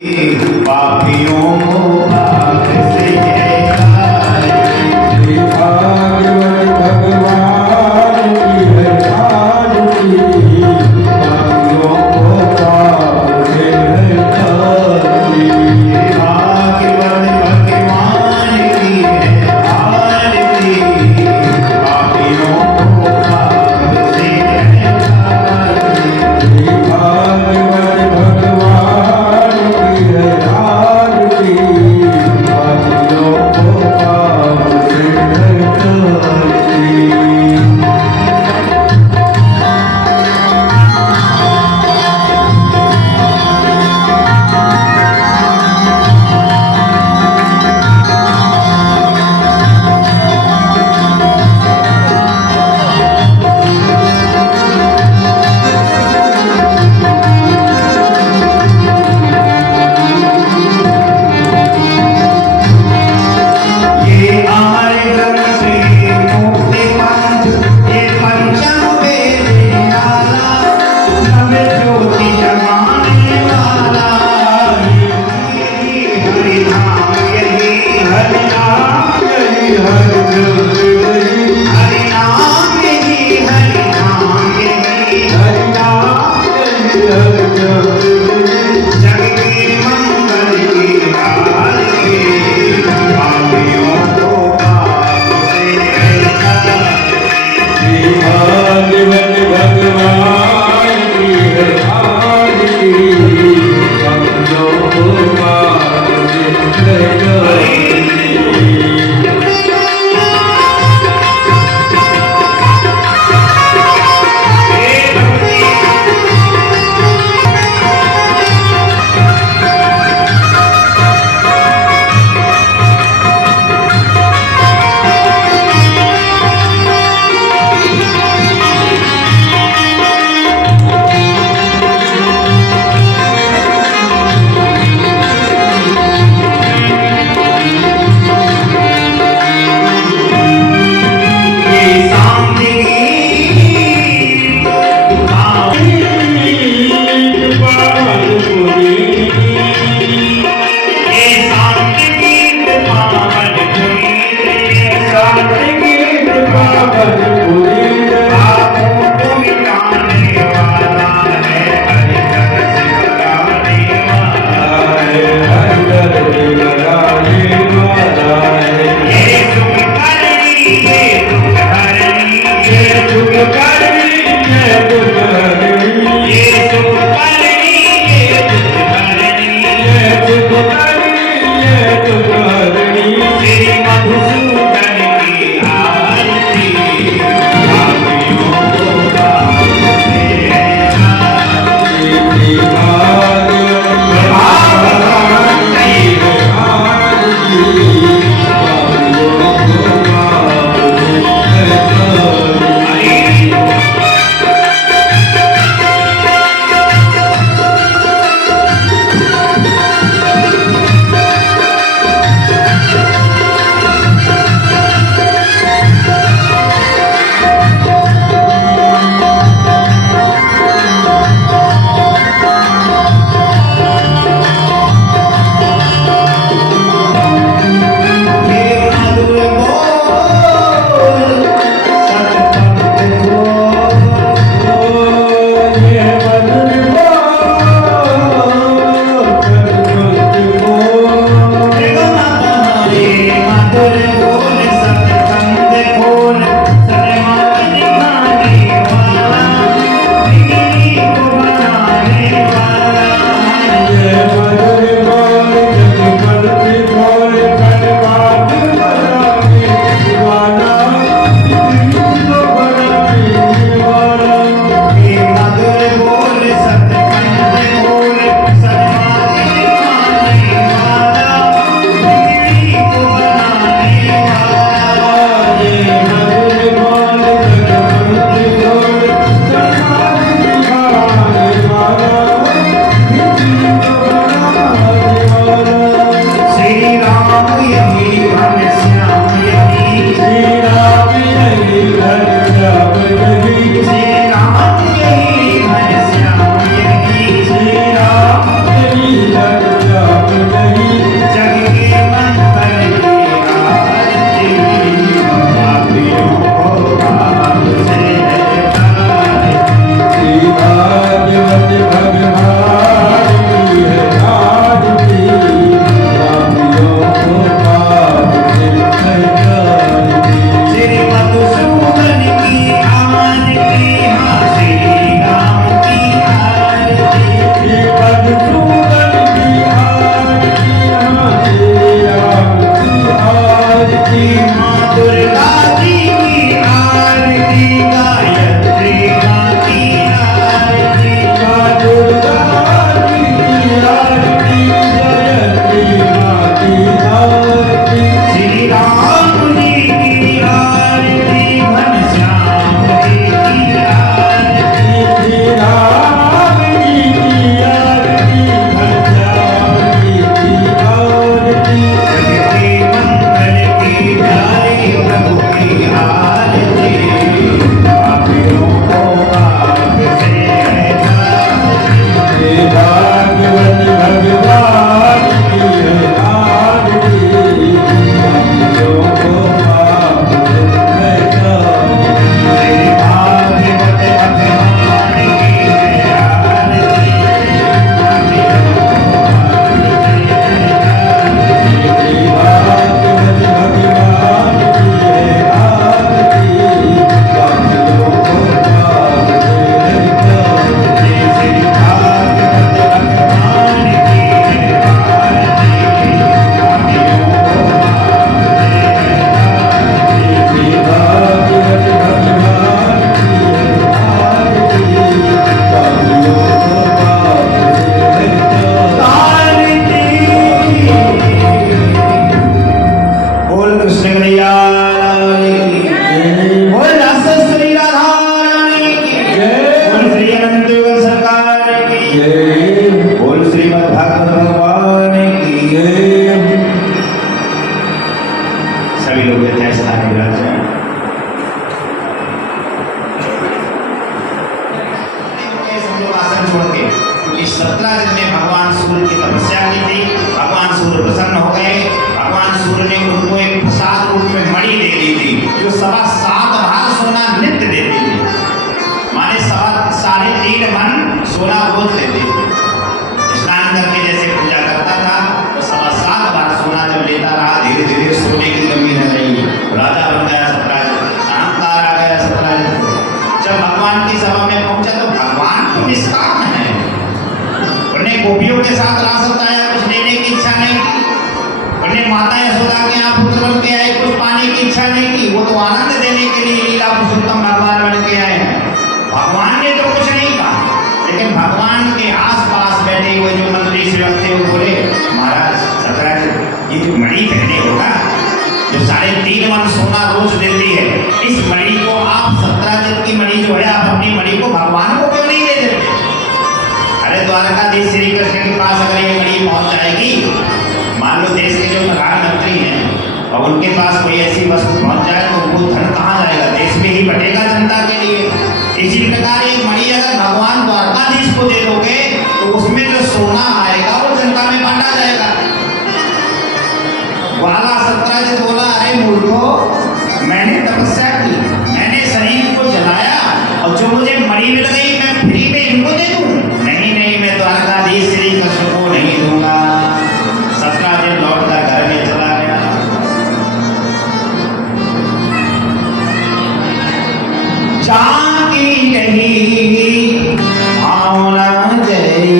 पापियों को पाप से जयकारे। श्री भागवत भगवान की है आरती, पापियों को पाप से जयकारे। भागवत भगवान की है आरती, पापियों को पाप से जयकारे। श्री भागवत भगवान की है आरती, पापियों को जाती थी, भगवान सूर्य प्रसन्न हो गए। भगवान सूर्य ने उनको एक प्रसाद रूप में मणि दे दी थी, जो 7.25 भाग सोना नित्य देती थी, माने 3.5 मन सोना रोज देती थी। स्नान करके जैसे पूजा करता था तो 7.25 बार सोना जब लेता रहा, धीरे धीरे सोने की कमी न रही, राजा बन गया सत्राजित, अहंकार आ गया सत्राजित। जब भगवान की सभा में पहुंचा तो भगवान तो निष्काम है, उन्हें गोपियों के साथ रास रचाया, कुछ लेने की इच्छा नहीं थी। उन्हें माता यशोदा के यहाँ पुत्र बन के आए, कुछ पाने की इच्छा नहीं थी, वो तो आनंद देने के लिए लीला पुरुषोत्तम भगवान बन के आए हैं। भगवान ने तो कुछ नहीं कहा, लेकिन भगवान के आसपास बैठे हुए जो मंत्री सेवक थे वो बोले, महाराज सत्राजित, ये जो मणि पहने होगा, जो 3.5 मन सोना रोज देती है, इस मणि को आप सत्राजित की मणि जो है, आप अपनी मणि को भगवान को क्यों नहीं दे देते? अरे द्वारकाधीश श्री कृष्ण के पास अगर ये मणि पहुंच जाएगी, मान लो देश के जो प्रधानमंत्री हैं और उनके पास कोई ऐसी वस्तु पहुंच जाए तो वो धन कहाँ जाएगा? देश में ही बटेगा जनता के लिए। इसी प्रकार एक मणि अगर भगवान द्वारकाधीश को दे दोगे तो उसमें जो सोना आएगा वो जनता में बांटा जाएगा। वाला सत्राजित बोला, अरे मूर्खो, मैंने तपस्या की, मैंने शरीर को जलाया और जो मुझे मणि मिल गई मैं फ्री में इनको दे दूं? नहीं नहीं, मैं द्वारकाधीश श्री कृष्ण को नहीं दूंगा। सत्राजित लौटकर घर में चला गया। जाकी कही भावना जैसी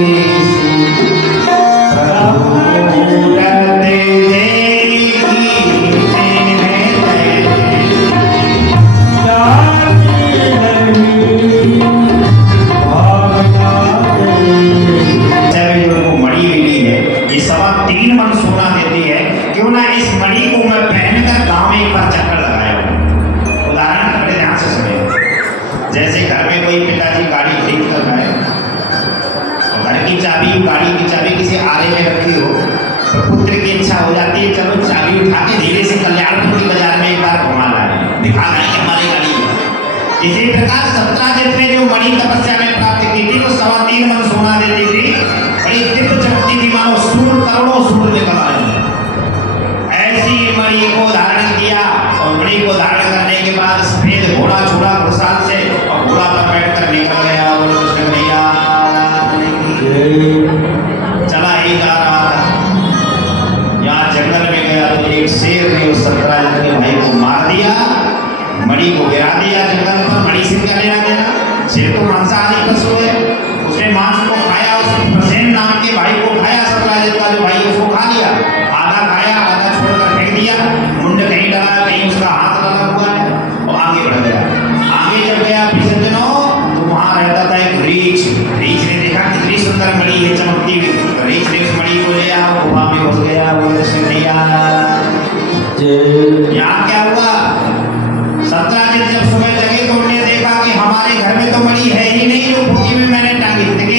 प्रभु मूरत देखी मैंने, जाकी नहीं भावना जो मणि मिली है ये 3.25 मन सोना देती है, क्यों ना इस मणि को मैं पहनकर गांव में एक बार चक्कर लगाया हूं। उदाहरण बड़े ध्यान से सुनिए। जैसे घर में कोई पिताजी गाड़ी खरीद कर लाए और घर की चाबी, गाड़ी की चाबी किसी आरे में रखी हो तो पुत्र की इच्छा हो जाती है, चलो चाबी उठा के धीरे से कल्याणपुर की बाजार में एक बार घुमा लाए, दिखा लाए कि हमारी गाड़ी है। इसी प्रकार सत्राजित ने जो मणि तपस्या में प्राप्त की थी वो 3.25 मन सोना देती थी, बड़ी दिव्य चमकती थी, मानो सूर्य, करोड़ों सूर्य निकल आए। ऐसी मणि को धारण किया और मणि को धारण करने के बाद सफेद घोड़ा छोड़ा प्रसाद से और घोड़ा पर बैठकर निकल गया। बोलो कृष्ण भैया चला ही जा रहा था, यहाँ जंगल में गया तो एक शेर ने उस सत्राजित के भाई को मार दिया, मणि को गिरा दिया जंगल पर। मणि से क्या लेना देना? शेर तो मांसाहारी पशु है, उसने मांस को खाया, उसने प्रसेन नाम के भाई को खाया, सत्राजित का जो भाई उसको खा लिया, आधा खाया आधा छोड़कर फेंक दिया, मुंड कहीं डाला कहीं उसका हाथ लगा हुआ है और आगे बढ़ गया। आगे जब गया सज्जनों तो वहां रहता था एक रीछ। रीछ ने देखा कितनी सुंदर मणि है चमकती हुई, रीछ ने उस मणि को लिया, गुफा में घुस गया। बोले कृष्ण भैया यहाँ क्या हुआ? सत्राजित जब सुबह जगे तो उन्होंने देखा कि हमारे घर में तो मणि है ही नहीं, जो खूंटी में मैंने टांगी थी।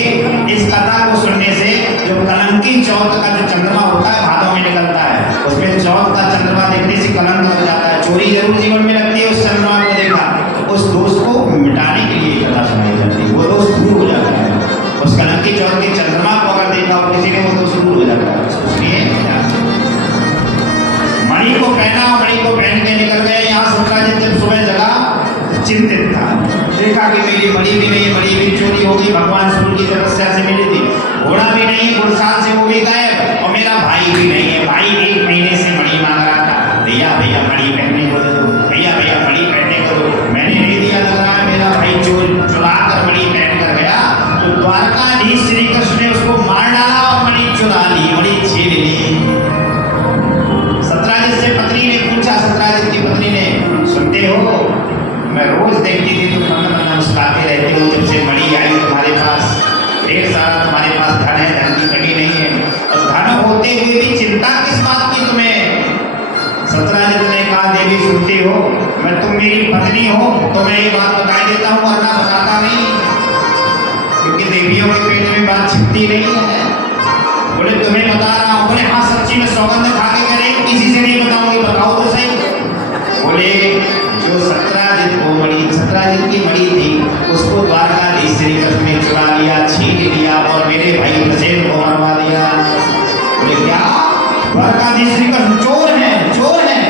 इस कथा को सुनने से जो कलंकी चौथ का जो चंद्रमा होता है भादों में निकलता है, उसमें चौथ का चंद्रमा देखने से कलंक लग जाता है, चोरी जरूर जीवन में लगती है। उस चंद्रमा को देखा तो उस दोष को मिटाने के लिए कथा सुनाई जाती है, वो दोष दूर हो जाता है। उस कलंकी चौथ के चंद्रमा को अगर देखा और किसी ने वो दोष दूर हो जाता है। इसलिए मणि को पहना, मणि को पहन के निकल गए। यहाँ सत्राजित जब सुबह जगा चिंतित था, देखा कि मेरी मणि भी नहीं, मणि भी चोरी हो गई, भगवान सूर्य की तपस्या से मिली थी, घोड़ा भी नहीं, घुड़साल से वो भी गायब और मेरा भाई भी नहीं है। भाई 1 महीने से मणि मांग रहा था, भैया भैया मणि पहनने को दो, भैया भैया मणि पहनने को दो, मैंने नहीं दिया। लग रहा है मेरा भाई चुरा कर मणि पहन कर गया तो द्वारकाधीश श्री कृष्ण ने उसको मार डाला और मणि चुरा ली, मणि छीन ली। सत्राजित से पत्नी ने पूछा, सत्राजित की पत्नी ने, सुनते हो मैं रोज देखती थी तुम मन मन मुस्कुराते रहते हो, जब से मणि आई तुम्हारे पास ढेर सारा तुम्हारे पास धन है, धन की कमी नहीं है, और धन होते हुए भी चिंता किस बात की तुम्हें? सत्राजित ने कहा, देवी सुनती हो, मैं तुम मेरी पत्नी हो तो मैं ये बात बता देता हूँ, वरना बताता नहीं, क्योंकि देवियों के पेट में बात छिपती नहीं है। बोले तुम्हें बता रहा हूँ। बोले हाँ सच्ची में सौगंध खा के कह रही, किसी से नहीं बताऊंगी, बताओ तो सही। बोले जो सत्राजित की मणि थी उसको द्वारकाधीश श्री कृष्ण ने चुरा लिया, छीन लिया और मेरे भाई प्रसेन को मरवा दिया। बोले क्या? द्वारकाधीश श्री कृष्ण चोर है, चोर है।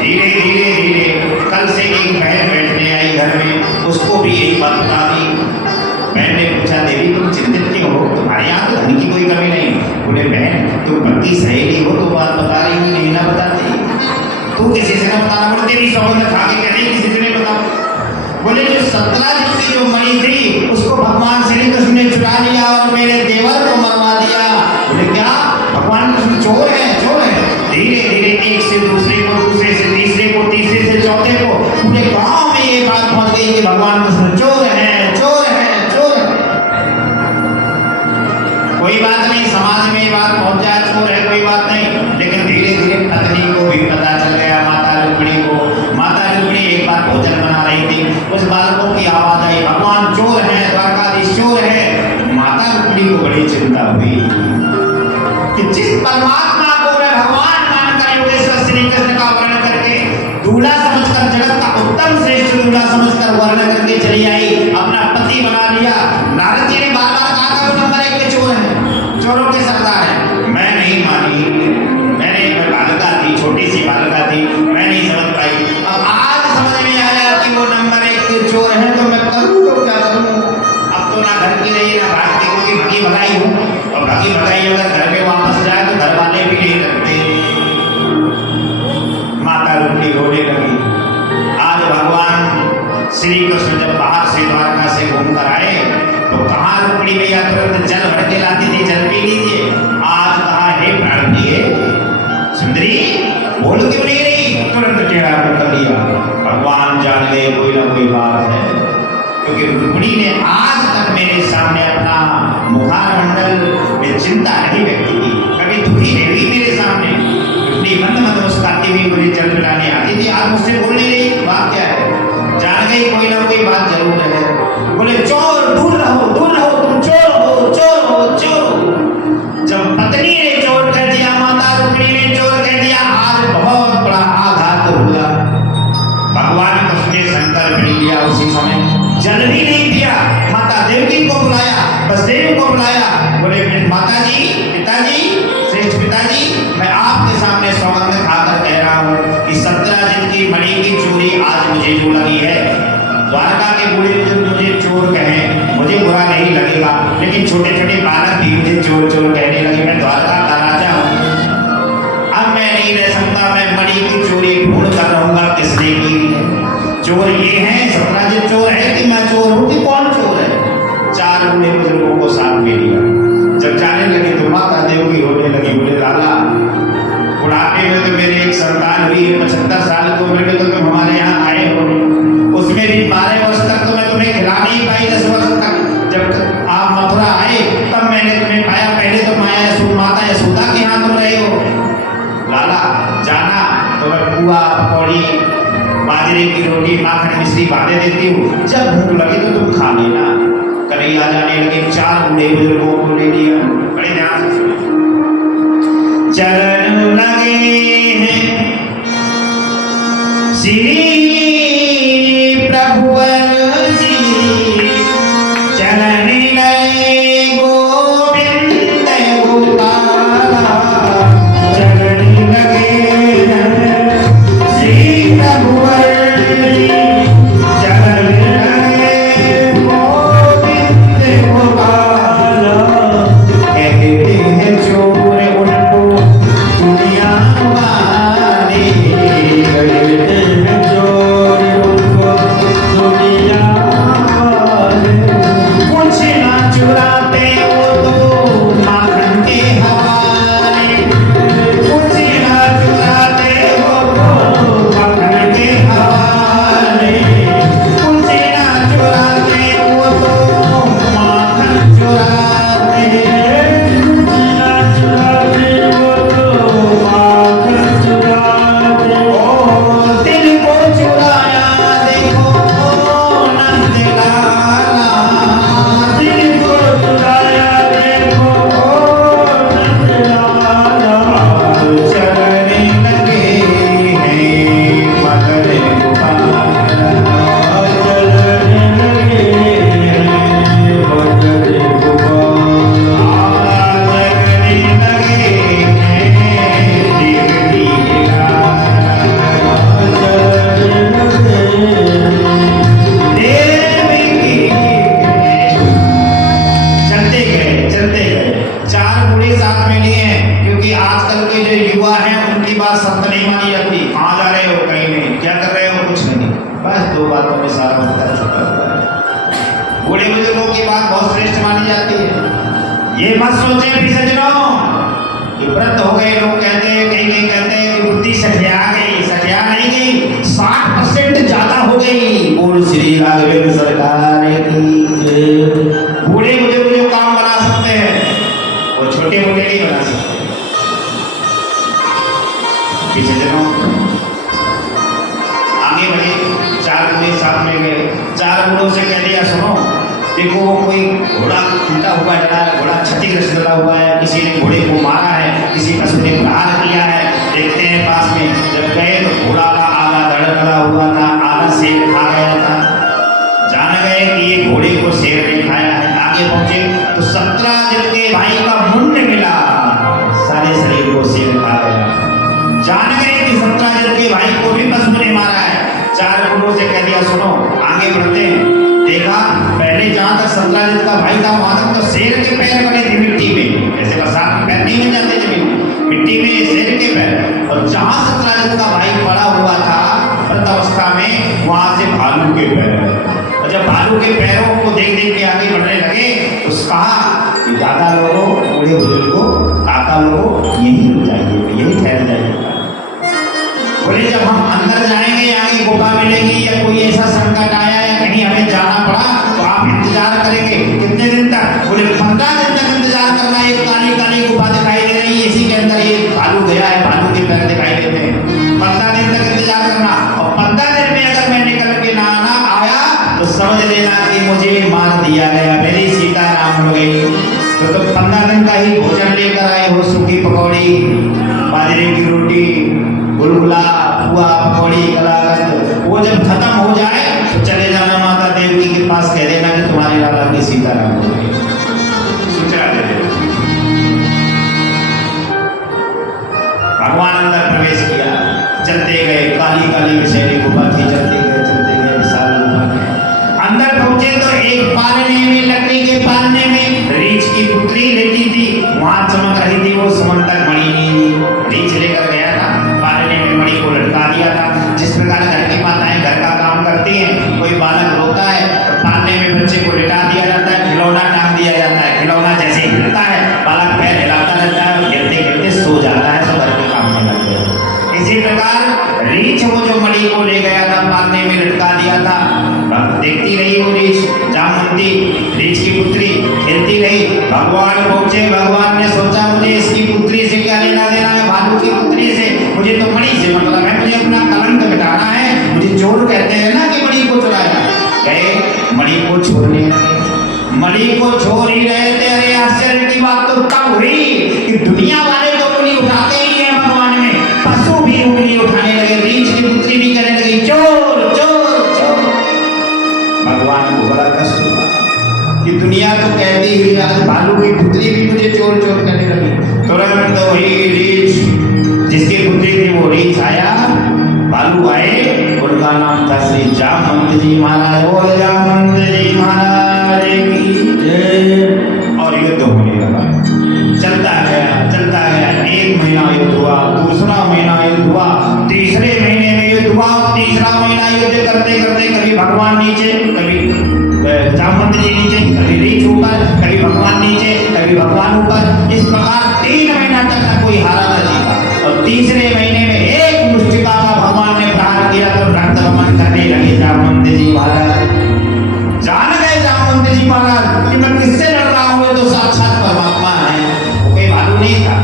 धीरे धीरे धीरे कल से एक बहन बैठने आई घर में, उसको भी यही बात बता दी। बहन ने पूछा देवी तुम चिंतित क्यों हो, तुम्हारे यहाँ तो धन की कोई कमी नहीं। बोले बहन तुम पति सहेली हो तो बात बता रही हो, नहीं ना बताती, तू किसी से ना बताना। बोले तेरी सौगंध खा के कह रही किसी से नहीं बताओ। बोले जो 17 दिन की जो मणि थी उसको भगवान श्री कृष्ण ने चुरा लिया और मेरे देवर को मरवा दिया। बोले क्या? भगवान कृष्ण चोर है, चोर है। धीरे धीरे एक से दूसरे को, दूसरे से तीसरे को, तीसरे से चौथे को, पूरे गांव में ये बात पहुंच गई कि भगवान कृष्ण चोर है, चोर है, चोर है। कोई बात नहीं, समाज में ये बात पहुंच जाए चोर है, कोई बात नहीं। लेकिन धीरे धीरे पत्नी को भी पता चल गया, माता रुक्मिणी को। माता रुक्मिणी एक बार भोजन बना रही थी, उस बालकों की आवाज आई भगवान चोर है, द्वारकाधीश चोर है। माता रुक्मिणी को बड़ी चिंता हुई कि जिस परमात्मा को मैं भगवान मानकर योगेश्वर श्री कृष्ण का वर्णन करके दूल्हा समझकर, जगत का उत्तम श्रेष्ठ दूल्हा समझकर वर्णन करके चली आई, अपना पति बना लिया। नारद जी ने बार बार कहा था वो नंबर 1 के चोर है, चोरों के सरदार है। मैं नहीं मानी, मैंने बालिका थी, छोटी सी बालिका थी, मैं नहीं समझ पाई। अब आज समझ में आया कि वो नंबर 1 के चोर है, तो मैं करूँ तो क्या करूँ? अब तो ना घर की रही ना बाहर की, क्योंकि भगी भगाई हूँ, और भगी भगाई अगर घर में वापस जाए तो घर वाले भी नहीं करते। माता रुक्मिणी रोने लगी। आज भगवान श्री कृष्ण जब बाहर से द्वारका से घूम कर आए तो कहाँ रुक्मिणी भैया तुरंत जल भर के लाती थी, जल पी लीजिए। आज कहा हे प्राण प्रिय सुंदरी बोल क्यों नहीं रही? तुरंत चेहरा बदल लिया। भगवान जान गए कोई ना कोई बात है, क्योंकि रुक्मिणी ने आज तक मेरे सामने अपना मुखारमंडल में चिंता नहीं व्यक्त की, कभी दुखी नहीं हुई मेरे सामने। रुक्मिणी मंद मंद मुस्कुराती हुई मुझे जल पिलाने आती थी, आज मुझसे बोल नहीं रही, बात क्या है? जान गई कोई ना कोई बात जरूर है। बोले चोर दूर रहो, दूर रहो, तुम चोर हो, चोर हो, चोर हो। जब पत्नी ने चोर कह दिया, माता रुक्मिणी ने चोर कह दिया, आज बहुत बड़ा आघात हुआ। भगवान कृष्ण ने संकल्प नहीं लिया, उसी समय जल भी नहीं दिया। माता देवकी को बुलाया, वसुदेव को बुलाया। बोले माता जी, पिताजी, श्रेष्ठ पिताजी, मैं आपके सामने सौगंध खाकर कह रहा हूँ कि 17 दिन की मणि की चोरी आज मुझे जो लगी है, द्वारका के बूढ़े बुजुर्ग मुझे चोर कहें, मुझे बुरा नहीं लगेगा, लेकिन छोटे छोटे बालक भी मुझे चोर चोर कहने लगे। मैं द्वारका का राजा हूँ, अब मैं नहीं रह सकता, मैं मणि की चोरी ढूंढ कर रहूंगा किसने की है। चोर ये है, 17 दिन चोर है कि मैं चोर हूँ कि कौन चोर है? 4 बूढ़े बुजुर्गों को साथ में लिया। जब जाने लगे तो माता देवकी रोने लगी। बोले लाला बुढ़ापे में तो मेरी एक संतान हुई है, 75 साल की उम्र में तो तुम हमारे यहाँ आए हो, उसमें भी 12 वर्ष तक तो मैं तुम्हें खिला नहीं पाई, 10 वर्ष तक। जब आप मथुरा आए तब मैंने तुम्हें पाया, पहले तो माता यशोदा के यहाँ तुम रहे हो। लाला जाना तो मैं पुआ, पकौड़ी, बाजरे की रोटी, माखन मिश्री बांधे देती हूँ, जब भूख लगे तो तुम खा लेना। कन्हैया जाने लगे, 4 बूढ़े बुजुर्गों को ले लिया। बड़े ध्यान से चरण लगे हैं श्री प्रभुवर जी, चरण लगे गोविंद गोपाला, चरण लगे हैं श्री प्रभुवर जी, चरण लगे गोविंद गोपाला। कहते हैं चोर उनको दुनिया वाले, कहते हैं चोर क्योंकि आजकल के जो युवा हैं उनकी बात सत्य नहीं मानी जाती। कहाँ जा रहे हो, कहीं नहीं, क्या कर रहे हो, कुछ नहीं, बस दो बातों में सारा उत्तर छुपा हुआ है। बूढ़े बुजुर्गों की बात बहुत श्रेष्ठ मानी जाती है। ये मत सोचे भी सज्जनों कि व्रत हो गए, लोग कहते हैं, कहीं कहते हैं कि बुद्धि सठिया गई, सठिया नहीं गई, 60% ज्यादा हो गई। बोल श्री राघवेंद्र सरकार की जय। बूढ़े बुजुर्ग जो काम बना सकते हैं वो छोटे मोटे नहीं बना सकते। पीछे जनों आगे बढ़े, 4 बूढ़े साथ में गए। 4 बूढ़ों से कह दिया सुनो, देखो वो कोई घोड़ा टूटा हुआ डरा है, घोड़ा क्षतिग्रस्त डरा हुआ है, किसी ने घोड़े को मारा है, किसी पशु ने प्रहार किया है। देखते हैं पास में, जब गए तो घोड़ा का आधा धड़ डरा हुआ था, आधा शेर खा गया था। जान गए कि ये घोड़े को शेर ने खाया है। आगे पहुंचे तो 17 जन के भाई का मुंड मिला, सारे शरीर को शेर खा गया। जान गए कि 17 जन के भाई को भी पशु ने मारा है। 4 बूढ़ों से कह दिया सुनो, आगे बढ़ते हैं। देखा पहले जहां तक 17 जन का भाई था वहां तक तो शेर के पैर पड़े थे मिट्टी में, ऐसे बरसात में पैर नहीं मिल जाते जमीन मिट्टी में, शेर के पैर। और जहां 17 जन का भाई पड़ा हुआ था व्रत अवस्था में, वहां से भालू के पैर। और जब भालू के पैरों को देख देख के आगे बढ़ने लगे तो कहा कि दादा लोगों, बूढ़े बुजुर्गों, काका लोगों, यही रुक जाइए, यही ठहर जाइए। बोले जब हम अंदर जाएंगे, आगे गुफा मिलेगी या कोई ऐसा संकट आया या कहीं हमें जाना पड़ा तो आप इंतजार करेंगे कितने दिन तक? बोले 15 दिन तक इंतजार करना है। एक काली काली गुफा दिखाई दे रही है, इसी के अंदर ये भालू गया है, भालू के पैर दिखाई देते हैं। 15 दिन तक इंतजार करना, और 15 दिन में अगर मैं निकल के ना आया तो समझ लेना कि मुझे मार दिया गया, मेरी सीता राम हो गई। तो 15 दिन का ही भोजन लेकर आए हो, सूखी पकौड़ी, बाजरे की रोटी, गुलगुला, पुआ, पकौड़ी, कलाकंद, वो जब खत्म हो जाए तो चले जाना माता देवी के पास, कह देना कि तुम्हारे लाला की सीताराम हो गई, सूचना दे देना। भगवान अंदर प्रवेश किया, चलते गए, काली काली विषैली गुफा थी, चलते गए विशाल गुफा में। अंदर पहुंचे तो एक पालने में, लकड़ी के पालने में रीछ की पुत्री लेटी थी, वहां चमक रही थी वो सुमंतक मणि। रीछ लेकर गया था, पालने में मणि को लटका दिया था। जिस प्रकार घर की माताएं घर का काम करती हैं, कोई बालक रोता है तो पालने में बच्चे को लिटा दिया जाता है, खिलौना टांग दिया जाता है, खिलौना जैसे हिलता है बालक पैर हिलाता रहता है, गिरते गिरते सो जाता है, तो घर के काम में लग गया। इसी प्रकार रीछ वो जो मणि को ले गया था, पालने में लटका दिया था, देखती रही वो रीछ, जामवंती रीछ की पुत्री खेलती रही। भगवान पहुंचे, भगवान ने सोचा मुझे इसकी पुत्री से क्या लेना देना है, भालू की पुत्री से, मुझे तो मणि से मतलब है, मुझे अपना कलंक मिटाना है। मुझे चोर कहते हैं ना कि मणि को चुराया। गए मणि को छोड़ने लगे, मणि को छोड़ ही रहे थे। अरे आश्चर्य की बात तो तब हुई कि दुनिया वाले तो उंगली उठाते ही हैं भगवान में, पशु भी उंगली उठाने लगे, रीछ की पुत्री भी कहने लगी चोर चोर चोर। भगवान को बड़ा कष्ट हुआ कि दुनिया तो कहती ही, आज भालू की पुत्री भी मुझे चोर चोर कहने लगी। तुरंत तो वही रीछ जिसकी पुत्री थी वो रीछ आया, भालू आए, उनका नाम था श्री जामवंत जी महाराज। बोल जामवंत जी महाराज की जय। और युद्ध होने लगा, चलता गया, 1 महीना युद्ध हुआ, दूसरा महीना युद्ध हुआ, तीसरे महीने में युद्ध हुआ, तीसरा महीना युद्ध करते करते कभी भगवान नीचे, कभी जामवंत जी नीचे, कभी रीछ ऊपर, कभी भगवान नीचे, कभी भगवान ऊपर। इस प्रकार 3 महीना तक ना कोई हारा न जीता। और तीसरे महीने में एक मुष्टिका का भगवान ने प्रहार किया तो रक्त बमन करने लगे जामवंत जी महाराज। जान गए जामवंत जी महाराज कि मैं किससे लड़ रहा हूँ, तो साक्षात परमात्मा है, कोई भालू नहीं था।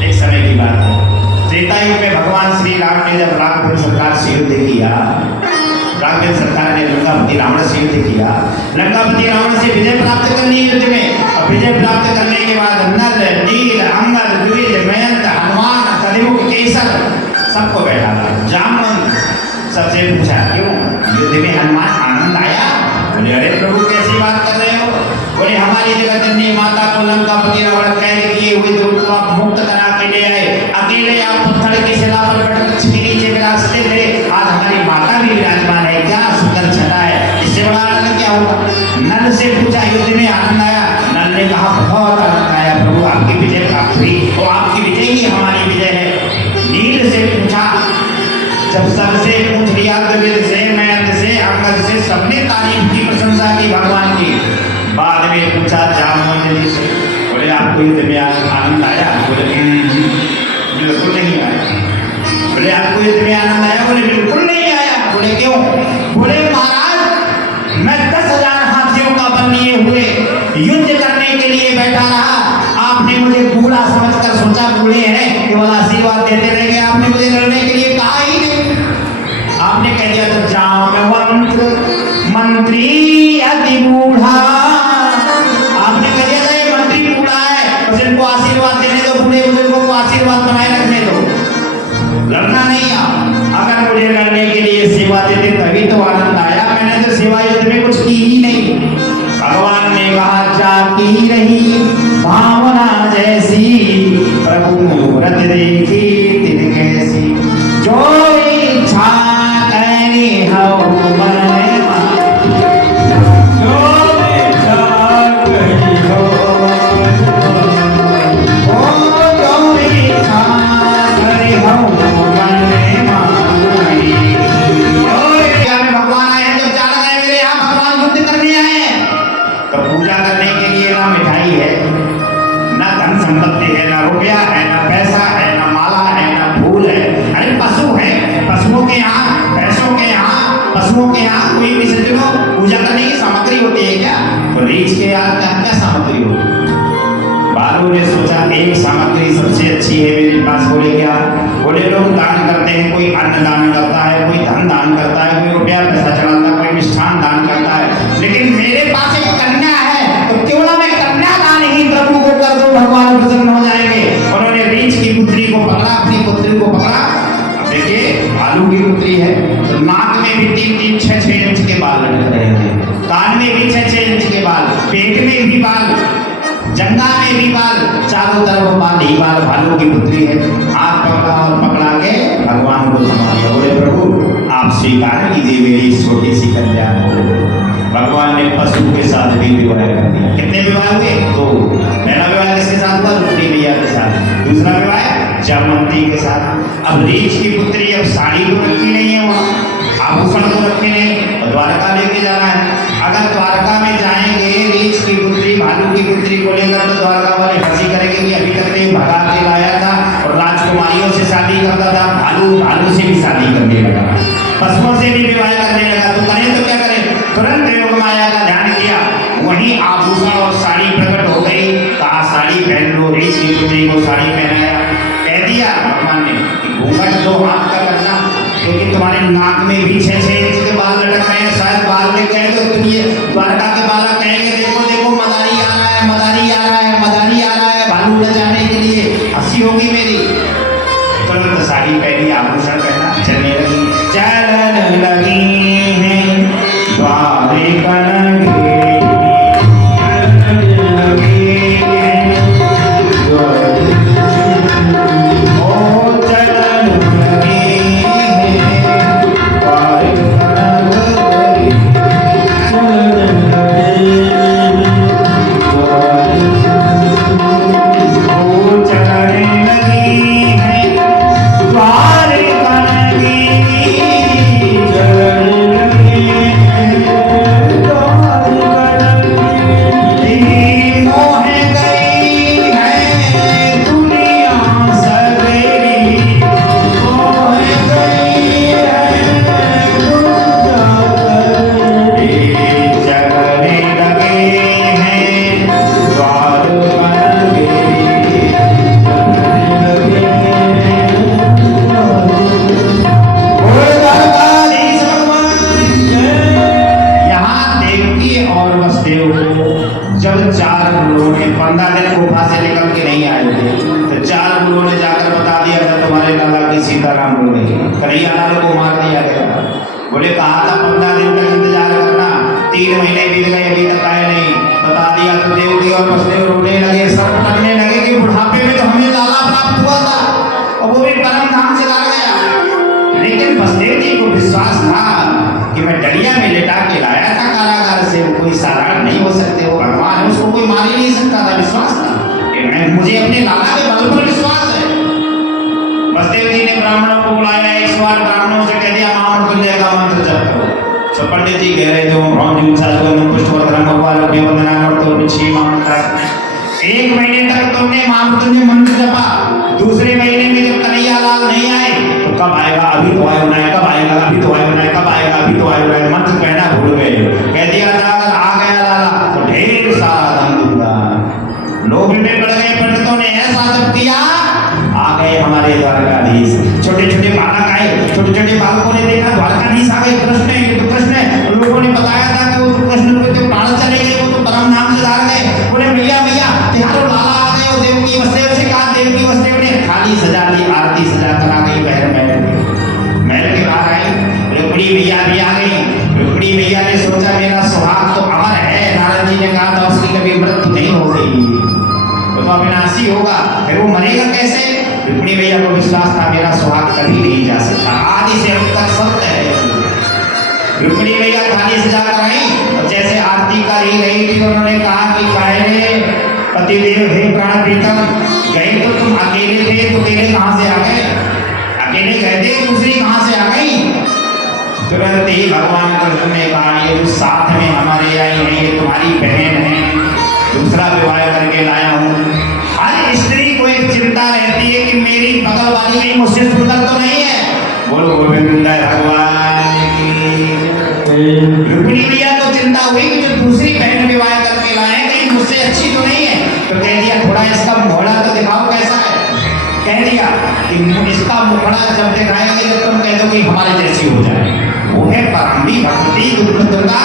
एक समय की बात है, त्रेता युग में भगवान श्री राम ने जब रावण सरकार से युद्ध किया, रावण सरकार ने लंकापति रावण से युद्ध किया, लंकापति रावण से विजय प्राप्त कर ली युद्ध में। और विजय प्राप्त करने के बाद नल, नील, अंगद, द्विज, मयंक, हनुमान, कलिमुख, केसर सबको बैठा था। जामवंत सबसे पूछा क्यों युद्ध में हनुमान आनंद आया? बोले अरे प्रभु कैसी बात कर रहे हो? बोले हमारी जगतजननी माता को लंकापति रावण कैद किए हुए थे, उनको आप मुक्त करा के ले आए। अकेले आप पत्थर की शिला पर वृक्ष के नीचे विराजते थे, आज हमारी माता भी विराजमान है, क्या सुंदर छटा है, इससे बड़ा आनंद क्या होगा? नल से पूछा युद्ध में आनंद आया? नल ने कहा बहुत आनंद आया प्रभु, आपकी विजय प्राप्त हुई। और आपकी वीर से पूछा। जब सबसे पूछ लिया, द्रविड़ से, मैत्र से, अंगद से, सबने तारीफ की, प्रशंसा की भगवान की। बाद में पूछा जामवंत जी से, बोले आपको युद्ध में आनंद आया? बोले बिल्कुल नहीं आया। बोले आपको युद्ध में आनंद आया? बोले बिल्कुल नहीं आया। बोले क्यों? बोले महाराज मैं 10,000 हाथियों का बल लिए हुए युद्ध करने के लिए बैठा रहा। आपने मुझे बूढ़ा समझकर सोचा बूढ़े हैं केवल आशीर्वाद देते रह गए, आपने मुझे लड़ने के लिए कहा ही नहीं। आपने कह दिया तो जामवंत मंत्री अति बूढ़ा। आपने कह दिया था ये मंत्री बूढ़ा है, बस इनको आशीर्वाद देने दो, बूढ़े बुजुर्गों को आशीर्वाद बनाए रखने दो, लड़ना नहीं। अगर मुझे लड़ने के लिए सेवा देते तभी तो आनंद आया, मैंने तो सेवा युद्ध में कुछ की ही नहीं। भगवान ने कहा जाती रही भावना जैसी, प्रभु व्रत देखी तिन कैसी, जो इच्छा कहनी हो मन जो इच्छा कही हो, जो इच्छा करी हो मन मानी। भगवान आए हैं, जब जाना है मेरे यहाँ भगवान युद्ध करने आए हैं, तो पूजा करने के लिए ना मिठाई है, ना धन संपत्ति है, ना रुपया है, ना पैसा है, ना माला है, ना फूल है। अरे पशु है, पशुओं के यहाँ, भैंसों के यहाँ, पशुओं के यहाँ कोई भी सज्जनों पूजा करने की सामग्री होती है क्या? तो रीछ के यहाँ क्या सामग्री होती है? बालू ने सोचा एक सामग्री सबसे अच्छी है मेरे पास। बोले क्या? बोले लोग दान करते हैं, कोई अन्न दान करता है, कोई धन दान करता है, कोई रुपया पैसा चढ़ाता है, कोई मिष्ठान दान करता है, लेकिन मेरे पास एक कन्या है, तो क्यों ना मैं कन्या दान ही प्रभु को कर दूं, भगवान प्रसन्न हो जाएंगे। उन्होंने रीछ की पुत्री को पकड़ा, अपनी पुत्री को पकड़ा। देखिए भालू की पुत्री है, तो नाक में भी 3-3, 6-6 इंच के बाल लटक रहे थे, कान में भी 6-6 इंच के बाल, पेट में भी बाल, जंगा में भी बाल, चारों तरफ बाल ही बाल। भालू की पुत्री है। हाथ पकड़ा और पकड़ा के भगवान को थमा दिया। बोले प्रभु आप स्वीकार कीजिए मेरी छोटी सी कन्या को। भगवान ने पशु के साथ भी विवाह कर दिया। कितने विवाह हुए? 2। पहला विवाह किसके साथ हुआ? रुक्मिणी मैया के साथ। दूसरा विवाह जामवंती के साथ। अब रीछ की पुत्री अब साड़ी तो रखी नहीं है, वहाँ आभूषण तो रखे नहीं, तो द्वारका लेके जाना है। अगर द्वारका में जाएंगे रीछ की पुत्री भालू की पुत्री को लेकर, तो द्वारका वाले हंसी करेंगे कि अभी तक नहीं भगा के लाया था और राजकुमारियों से शादी करता था, भालू से भी शादी करने लगा, पशुओं से भी विवाह करने लगा। तो करें तो क्या करें? तुरंत योग माया का ध्यान किया, वही आभूषण और साड़ी प्रकट हो गई। कहा साड़ी पहन लो। रीछ की पुत्री को साड़ी पहनाया। कह दिया भगवान ने घूंघट 2 हाथ का करना, क्योंकि तुम्हारे नाक में भी 6-6 इंच के बाल लटक रहे हैं। शायद बाल में कह दो तुम ये द्वारका के बालक कहेंगे देखो देखो मदारी आ रहा है, मदारी आ रहा है, मदारी आ रहा है, भालू न जाने के लिए हंसी होगी मेरी। तुरंत साड़ी पहनी, आभूषण पहना, चलने लगी। चलन लगी है द्वारिका नगरी, चलन लगी है ओ चलन लगी है द्वारिका नगरी, चलन ओ चलन लगी है द्वारिका नगरी, चलन सीताराम बोले कन्हैया लाल को मार दिया गया। बोले कहा था 15 दिन तक इंतजार करना, 3 महीने बीत गए अभी तक आए नहीं। बता दिया तो देवकी और वसुदेव रोने लगे, सब करने लगे कि बुढ़ापे में तो हमें लाला प्राप्त हुआ था और वो भी परम धाम से ला गया। लेकिन वसुदेव जी को विश्वास था कि मैं डलिया में लेटा के लाया था कारागार से, वो कोई साधारण नहीं हो सकते, वो भगवान है, उसको कोई मार ही नहीं सकता था। विश्वास था कि मैं मुझे अपने लाला के बल पर विश्वास है। वसुदेव जी ने बार ब्राह्मणों से कह दिया महामृत्युंजय का मंत्र जप करो। तो पंडित जी कह रहे थे भ्रौंजू छाछवंदन पुष्पवर्धनम भगवान लोके वंदना करतो निछि महामंत्र। एक महीने तक तुमने महामृत्युंजय मंत्र जपा, दूसरे महीने में जब कन्हैया लाल नहीं आए तो कब आएगा, अभी तो आए बनाए, कब आएगा, अभी तो आए बनाए, कब आएगा, अभी तो आए बनाए, मंत्र कहना भूल गए। कह दिया था अगर आ गया लाला तो ढेर सारा धन दूंगा। लोग में पड़ गए, पंडितों ने ऐसा जब किया, आ गए हमारे द्वारकाधीश। छोटे छोटे बालक आए, छोटे छोटे बालकों ने देखा द्वारकाधीश आ गए, कृष्ण है, ये तो कृष्ण है। लोगों ने बताया था कि वो कृष्ण को तो प्राण चले गए, वो तो परम नाम से धार गए। बोले भैया भैया तुम्हारो लाला आ गए। और देवकी वसुदेव से कहा, देवकी वसुदेव ने थाली सजा दी, आरती सजा कर आ गई बहन महल। महल के बाहर आई, रुक्मिणी मैया भी आ गई। रुक्मिणी मैया ने सोचा मेरा सुहाग तो अमर है, नारद जी ने कहा था उसकी कभी मृत्यु नहीं होगी, तो अविनाशी होगा, फिर वो मरेगा कैसे। रुक्मिणी मैया को विश्वास था मेरा सुहाग कभी नहीं जा सकता, आदि से अब तक सत्य है। रुक्मिणी मैया थाली सजा कर आई और जैसे आरती कर ही रही थी उन्होंने कहा कि काहे पतिदेव हे प्राण प्रीतम, गए तो तुम अकेले थे, तो अकेले कहाँ से आ गए, अकेले गए थे, दूसरी कहाँ से आ गई। तुरंत ही भगवान कृष्ण ने कहा ये जो साथ में हमारे आई है ये तुम्हारी बहन है, दूसरा विवाह करके लाया हूँ। हर स्त्री को एक चिंता रहती है कि मेरी बगल वाली कहीं मुझसे सुंदर तो नहीं है। बोलो गोविंद भगवान की। रुक्मिणी मैया को चिंता हुई कि जो दूसरी बहन विवाह करके लाए कहीं मुझसे अच्छी तो नहीं है। तो कह दिया थोड़ा इसका मुखड़ा तो दिखाओ कैसा है। कह दिया कि इसका मुखड़ा जब दिखाएंगे जब तुम कह दो कि हमारे जैसी हो जाए। वो है परमवी भक्ति दुर्गा,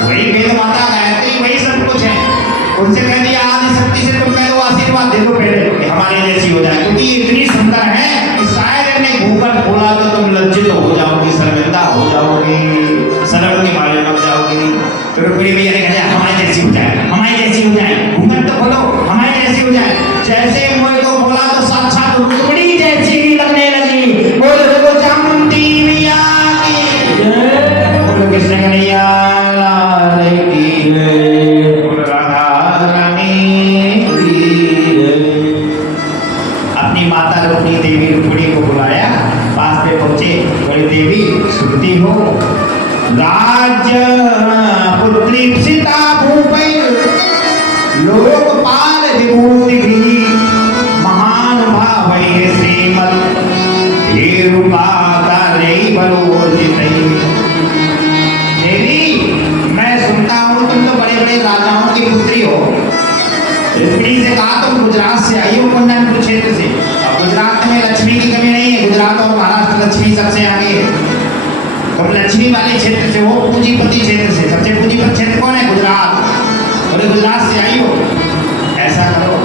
वही वेद माता गायत्री, वही सब कुछ है। उनसे कह दिया आदि शक्ति से तुम कह दो आशीर्वाद दे दो पहले कि हमारे जैसी हो जाए, क्योंकि इतनी सुंदर है कि शायद ने घूंघट खोला तो तुम लज्जित हो जाओगी, शर्मिंदा हो जाओगी, शर्म के मारे लग जाओगी। तो रुक्मिणी मैया ने कहा हमारी जैसी हो जाए, हमारी जैसी हो जाए, घूंघट तो खोलो हमारी जैसी हो जाए। जैसे मुंह को खोला तो साक्षात रुक्मिणी जैसी ही लगने लगी। बोलो चामुंडी मैया की जय, बोलो कृष्ण कन्हैया लाल की जय, बोलो राधा रानी की जय। अपनी माता रुक्मिणी देवी रुक्मिणी को बुलाया, पास में पहुंचे, बोले देवी सुनती हो राज्य पुत्री सीता भूपै लोकपाल विभूति भी महानुभाव श्रीमद देवी मैं सुनता हूँ तुम तो बड़े बड़े राजाओं की पुत्री हो। रुक्मिणी से कहा तुम गुजरात से आई हो, कुंदनपुर क्षेत्र से। और गुजरात में लक्ष्मी की कमी नहीं है, गुजरात और महाराष्ट्र लक्ष्मी सबसे आगे है। तुम लक्ष्मी वाले क्षेत्र से हो, पूंजीपति क्षेत्र से। सबसे पूंजीपति क्षेत्र कौन है? गुजरात। बोले गुजरात से आई हो, ऐसा करो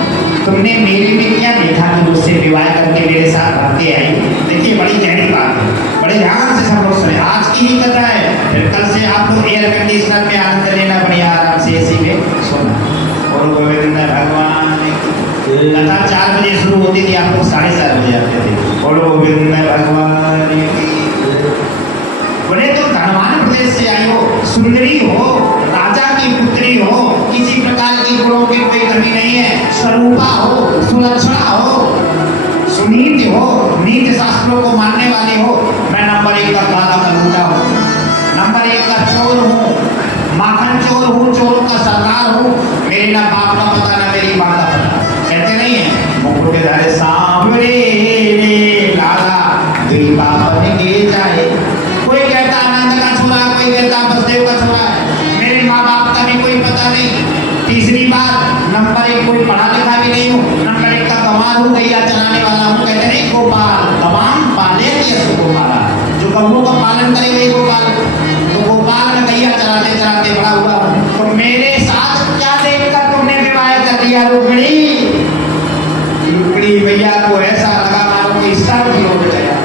तुमने मेरे में क्या देखा कि मुझसे विवाह करके मेरे साथ भागते आई। देखिए बड़ी गहरी बात है, बड़े ध्यान से सब लोग सुने। आज की ही कथा है, फिर कल से आप लोग एयर कंडीशनर में आनंद लेना, बढ़िया आराम से एसी में सोना। और गोविंद भगवान की कथा 4 बजे शुरू होती थी, आप लोग 4:30 बजे आते थे। और गोविंद भगवान की। बोले तुम धनवान प्रदेश से आई हो, सुंदरी हो, राजा की पुत्री हो, किसी प्रकार की गुणों की कोई कमी नहीं है, स्वरूपा हो, सुलक्षणा हो, सुनीति हो, नीति शास्त्रों को मानने वाले हो। मैं नंबर 1 का काला कलूटा हूँ, नंबर 1 का चोर हूँ, माखन चोर हूँ, चोरों का सरदार हूँ। मेरे ना बाप का पता ना मेरी माँ का पता। कहते नहीं है मुकुट के धारे सांवरे लाला दुई बाप ने जाए। कोई कहता आनंद का छोरा, कोई कहता बसदेव का छोरा है। मेरे माँ बाप का भी कोई पता नहीं। तीसरी बात नंबर 1 कोई पढ़ा लिखा भी नहीं हूँ, नंबर 1 का गवार हूँ, गैया चलाने वाला हूँ। कहते नहीं गोपाल गवाम पाले गोपाला, जो गऊ का पालन करे वही गोपाल। तो गोपाल में गैया चलाते चलाते बड़ा हुआ हूँ। तो मेरे साथ क्या देखकर तुमने विवाह कर दिया रुक्मिणी? रुक्मिणी भैया को ऐसा लगा मानो कोई सर्व लोग गया।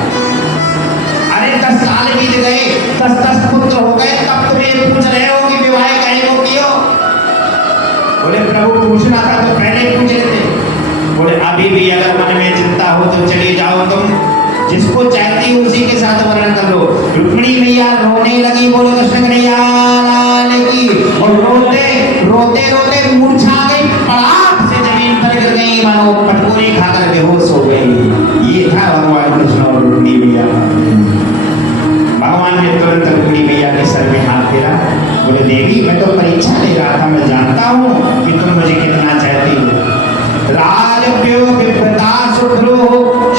अरे 10 साल बीत गए, 10 पुत्र हो गए, तब तुम ये पूछ रहे हो कि विवाह कहीं को कियो? बोले प्रभु पूछना था तो पहले पूछ लेते। बोले अभी भी अगर मन में चिंता हो तो चली जाओ, तुम जिसको चाहती हो उसी के साथ वर्ण कर लो। रुक्मिणी मैया रोने लगी, बोलो कृष्ण कन्हैया लाल की। और रोते रोते रोते मूर्छा गई, पड़ाक से जमीन पर गिर गई, मानो पटकोरी खाकर बेहोश हो गई। ये था भगवान कृष्ण और रुक्मिणी मैया।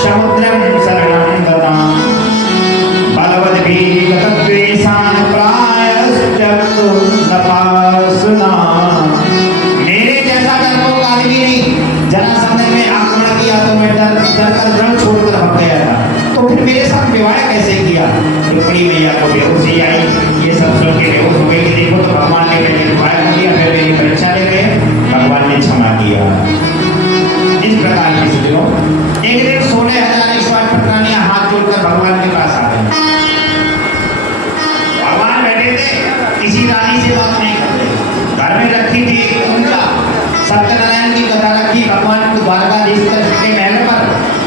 समुद्रं शरणं गतां बलवद्भिर्गतद्वेषान् प्रायश्चक्तु नपासुना। मेरे जैसा डरपोक आदमी नहीं, जरासंध ने आक्रमण किया तो मैं डर कर रण छोड़कर भाग गया था, तो फिर मेरे साथ विवाह कैसे किया? रुक्मिणी मैया को बेहोशी आई, ये सब सुन के बेहोश हो गई कि देखो तो भगवान ने मेरे विवाह कर दिया, फिर मेरी परीक्षा ले गए, भगवान ने क्षमा किया। इस प्रकार की स्थितियों एक दिन 16,108 पटरानियां हाथ जोड़कर भगवान के पास आ गए। भगवान बैठे थे, किसी रानी से बात नहीं करते, घर में रखी थी एक पूजा, सत्यनारायण की कथा रखी भगवान को द्वारकाधीश के महल पर,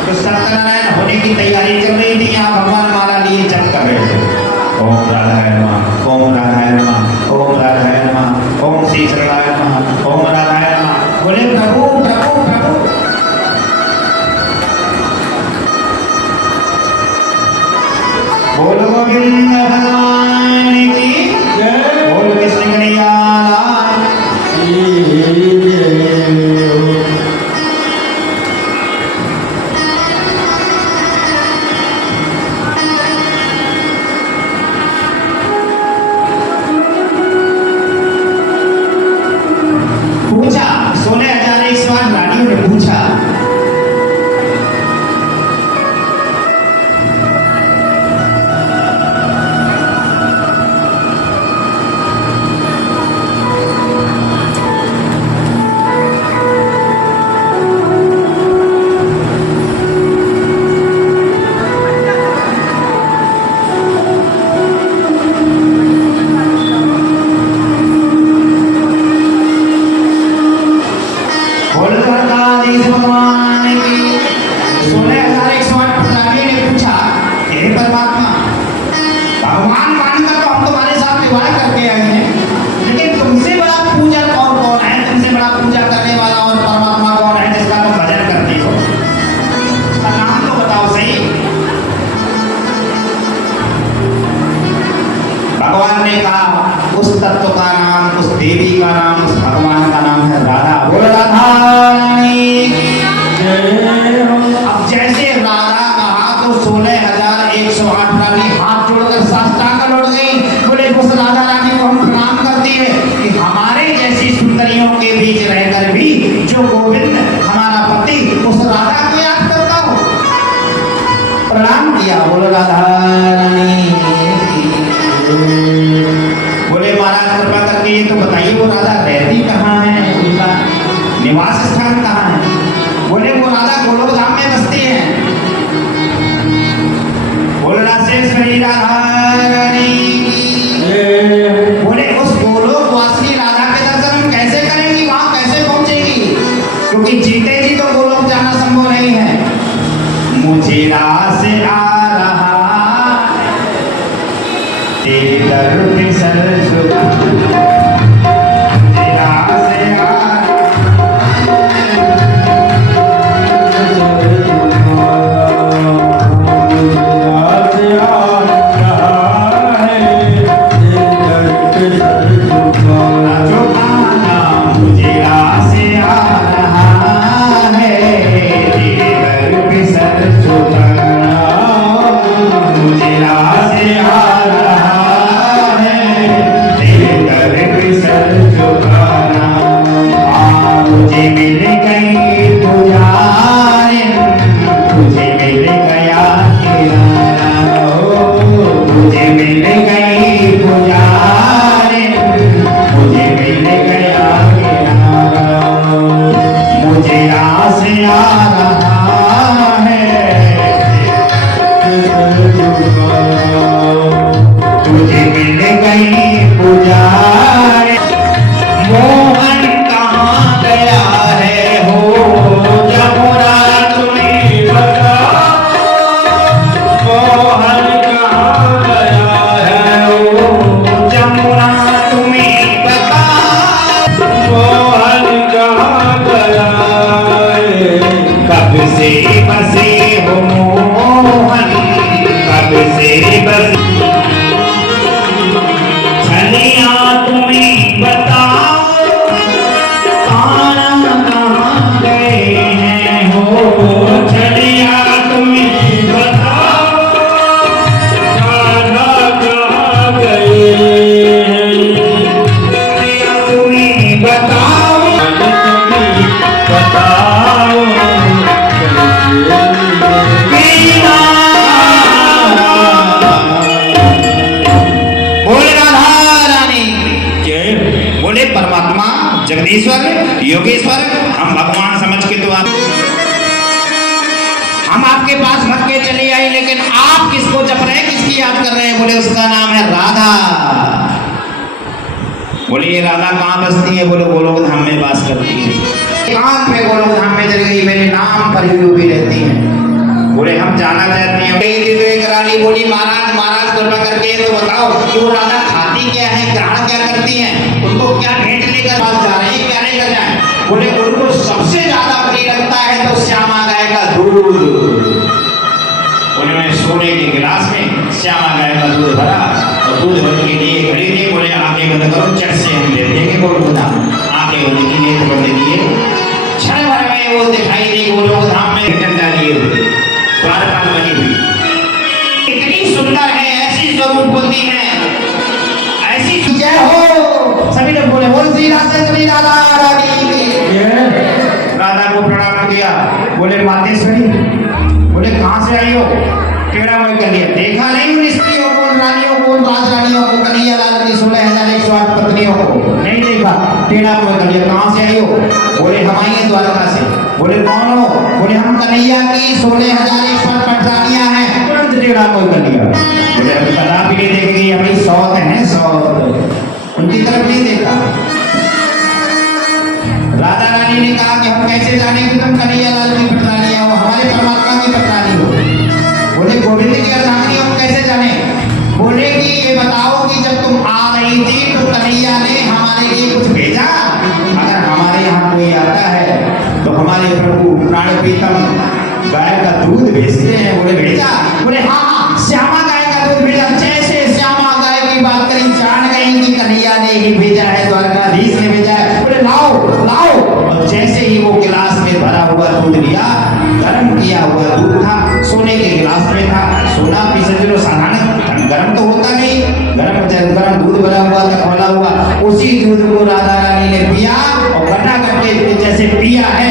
तो सत्यनारायण होने की तैयारी चल रही थी, यहाँ भगवान माला लिए जप कर रहे थे। ओम राधाय नमः, ओम राधाय नमः, ओम राधाय नमः, ओम श्री सरलाय नमः, ओम राधाय नमः। बोले प्रभु प्रभु प्रभु। बोल गोविंद भगवान की जय। बोल कृष्ण कन्हैया लाल श्री देव। पूछा 16,108 रानियों ने पूछा, बोल द्वारकाधीश भगवान की। 16,108 पटरानियों ने पूछा, हे परमात्मा, भगवान मानकर तो हम तुम्हारे साथ विवाह करके आए हैं, लेकिन तुमसे बड़ा पूजा कौन कौन है? तुमसे बड़ा पूजा करने वाला और परमात्मा कौन है जिसका तुम भजन करती हो? उसका नाम तो बताओ सही। भगवान ने कहा, उस तत्व का नाम, उस देवी का नाम, उस भगवान का नाम है राधा। बोल राधा रानी की जय हो। अब जैसे राधा कहा तो 16,108 रानी हाथ जोड़कर साष्टांग लौट गई। बोले उस राधा रानी को हम प्रणाम करती है कि हमारे जैसी सुंदरियों के बीच रहकर भी जो गोविंद हमारा पति उस राधा को याद करता हो। प्रणाम किया। बोल राधा रानी की। बोले महाराज कृपा करके ये तो बताइए वो राधा रहती कहाँ है, उनका निवास स्थान कहाँ है? बोले वो राधा गोलोक धाम में बसती है। बोल राजेश्वरी राधा रानी की। जय। बोले उस गोलोक वासी राधा के दर्शन हम कैसे करेंगी, वहां कैसे पहुंचेगी? क्योंकि जीते जी तो गोलोक जाना संभव नहीं है। मुझे राह से आ रहा तेरे दर पे सर झुका, मुझे राह से आ मुझे राह से आ रहा है तेरे दर पे सर झुकाना, मुझे राह से आ रहा है तेरे दर पे सर झुकाना। मुझे मिल गई पुजारी, मुझे मिल गया किराना, मुझे मिल गई पुजारी, मुझे मिल गया किराना। मुझे यहाँ से आ रहा है हम आपके पास भग के चले आए, लेकिन आप किसको जप रहे हैं, किसकी याद कर रहे हैं? बोले उसका नाम है राधा। बोले ये राधा कहाँ बसती है? बोले गोलोक धाम में वास करती है। एकांत में गोलोक धाम में चली गई, मेरे नाम पर ही डूबी रहती है। बोले हम जाना चाहती हैं। तो एक रानी बोली महाराज महाराज कृपा करके तो बताओ कि वो राधा खाती क्या है, ग्रहण क्या करती हैं, उनको क्या भेंट लेकर पास जा रही है, क्या लेकर जाए? बोले उनको सबसे ज्यादा प्रिय लगता है तो श्यामा गाय का दूध। उन्होंने सोने के गिलास में श्यामा गाय का दूध भरा और दूध भर के लिए घड़ी दी। बोले आंखें बंद करो, चट से हम दे देंगे। गोलोक धाम आंखें बंद की, नेत्र बंद किए, क्षण भर में वो दिखाई दी गोलोक धाम में डंडा लिए हुए द्वारपाल बनी हुई। इतनी सुंदर है, ऐसी स्वरूपवती है, ऐसी जय हो। सभी लोग बोले बोल श्री राधे श्री राधा रानी की। राधा को प्रणाम किया। बोले मातेश्वरी, बोले कहाँ से आई हो? टेढ़ा मुंह कर लिया। देखा नहीं उन स्त्रियों को, उन रानियों को, उन राजरानियों को, कन्हैया लाल की 16,108 पत्नियों को नहीं देखा। टेढ़ा मुंह कर लिया। कहाँ से आई हो? बोले हम आई हैं द्वारका से। बोले कौन हो? बोले हम कन्हैया की 16,108 पटरानियां हैं। तुरंत टेढ़ा मुंह कर लिया। बोले अभी कदा भी नहीं देखेगी, अभी 100 है 100। उनकी तरफ नहीं देखा। राधा रानी ने कहा कि हम कैसे जाने कि तुम कन्हैया लाल की पटरानियां हो, हमारे परमात्मा की पटरानी हो। बोले गोविंद की अर्धांगिनी हम कैसे जाने? बोले कि ये बताओ कि जब तुम आ रही थी तो कन्हैया ने हमारे लिए कुछ भेजा? अगर हमारे यहाँ कोई आता है तो हमारे प्रभु प्राण प्रीतम गाय का दूध भेजते हैं। बोले भेजा? बोले हाँ, श्यामा गाय का दूध भेजा। जैसे श्यामा गाय की बात करी, जान गई कि कन्हैया ने ही भेजा है, द्वारकाधीश ने भेजा है। बोले लाओ लाओ। और जैसे ही वो गिलास में भरा हुआ दूध लिया, गर्म किया हुआ दूध था, सोने के गिलास में था। सोना पी सकते हो, साधारण गर्म तो होता नहीं, गर्म दूध भरा हुआ था, खोला हुआ। उसी दूध को राधा रानी ने पिया और गन्ना करके जैसे पिया है,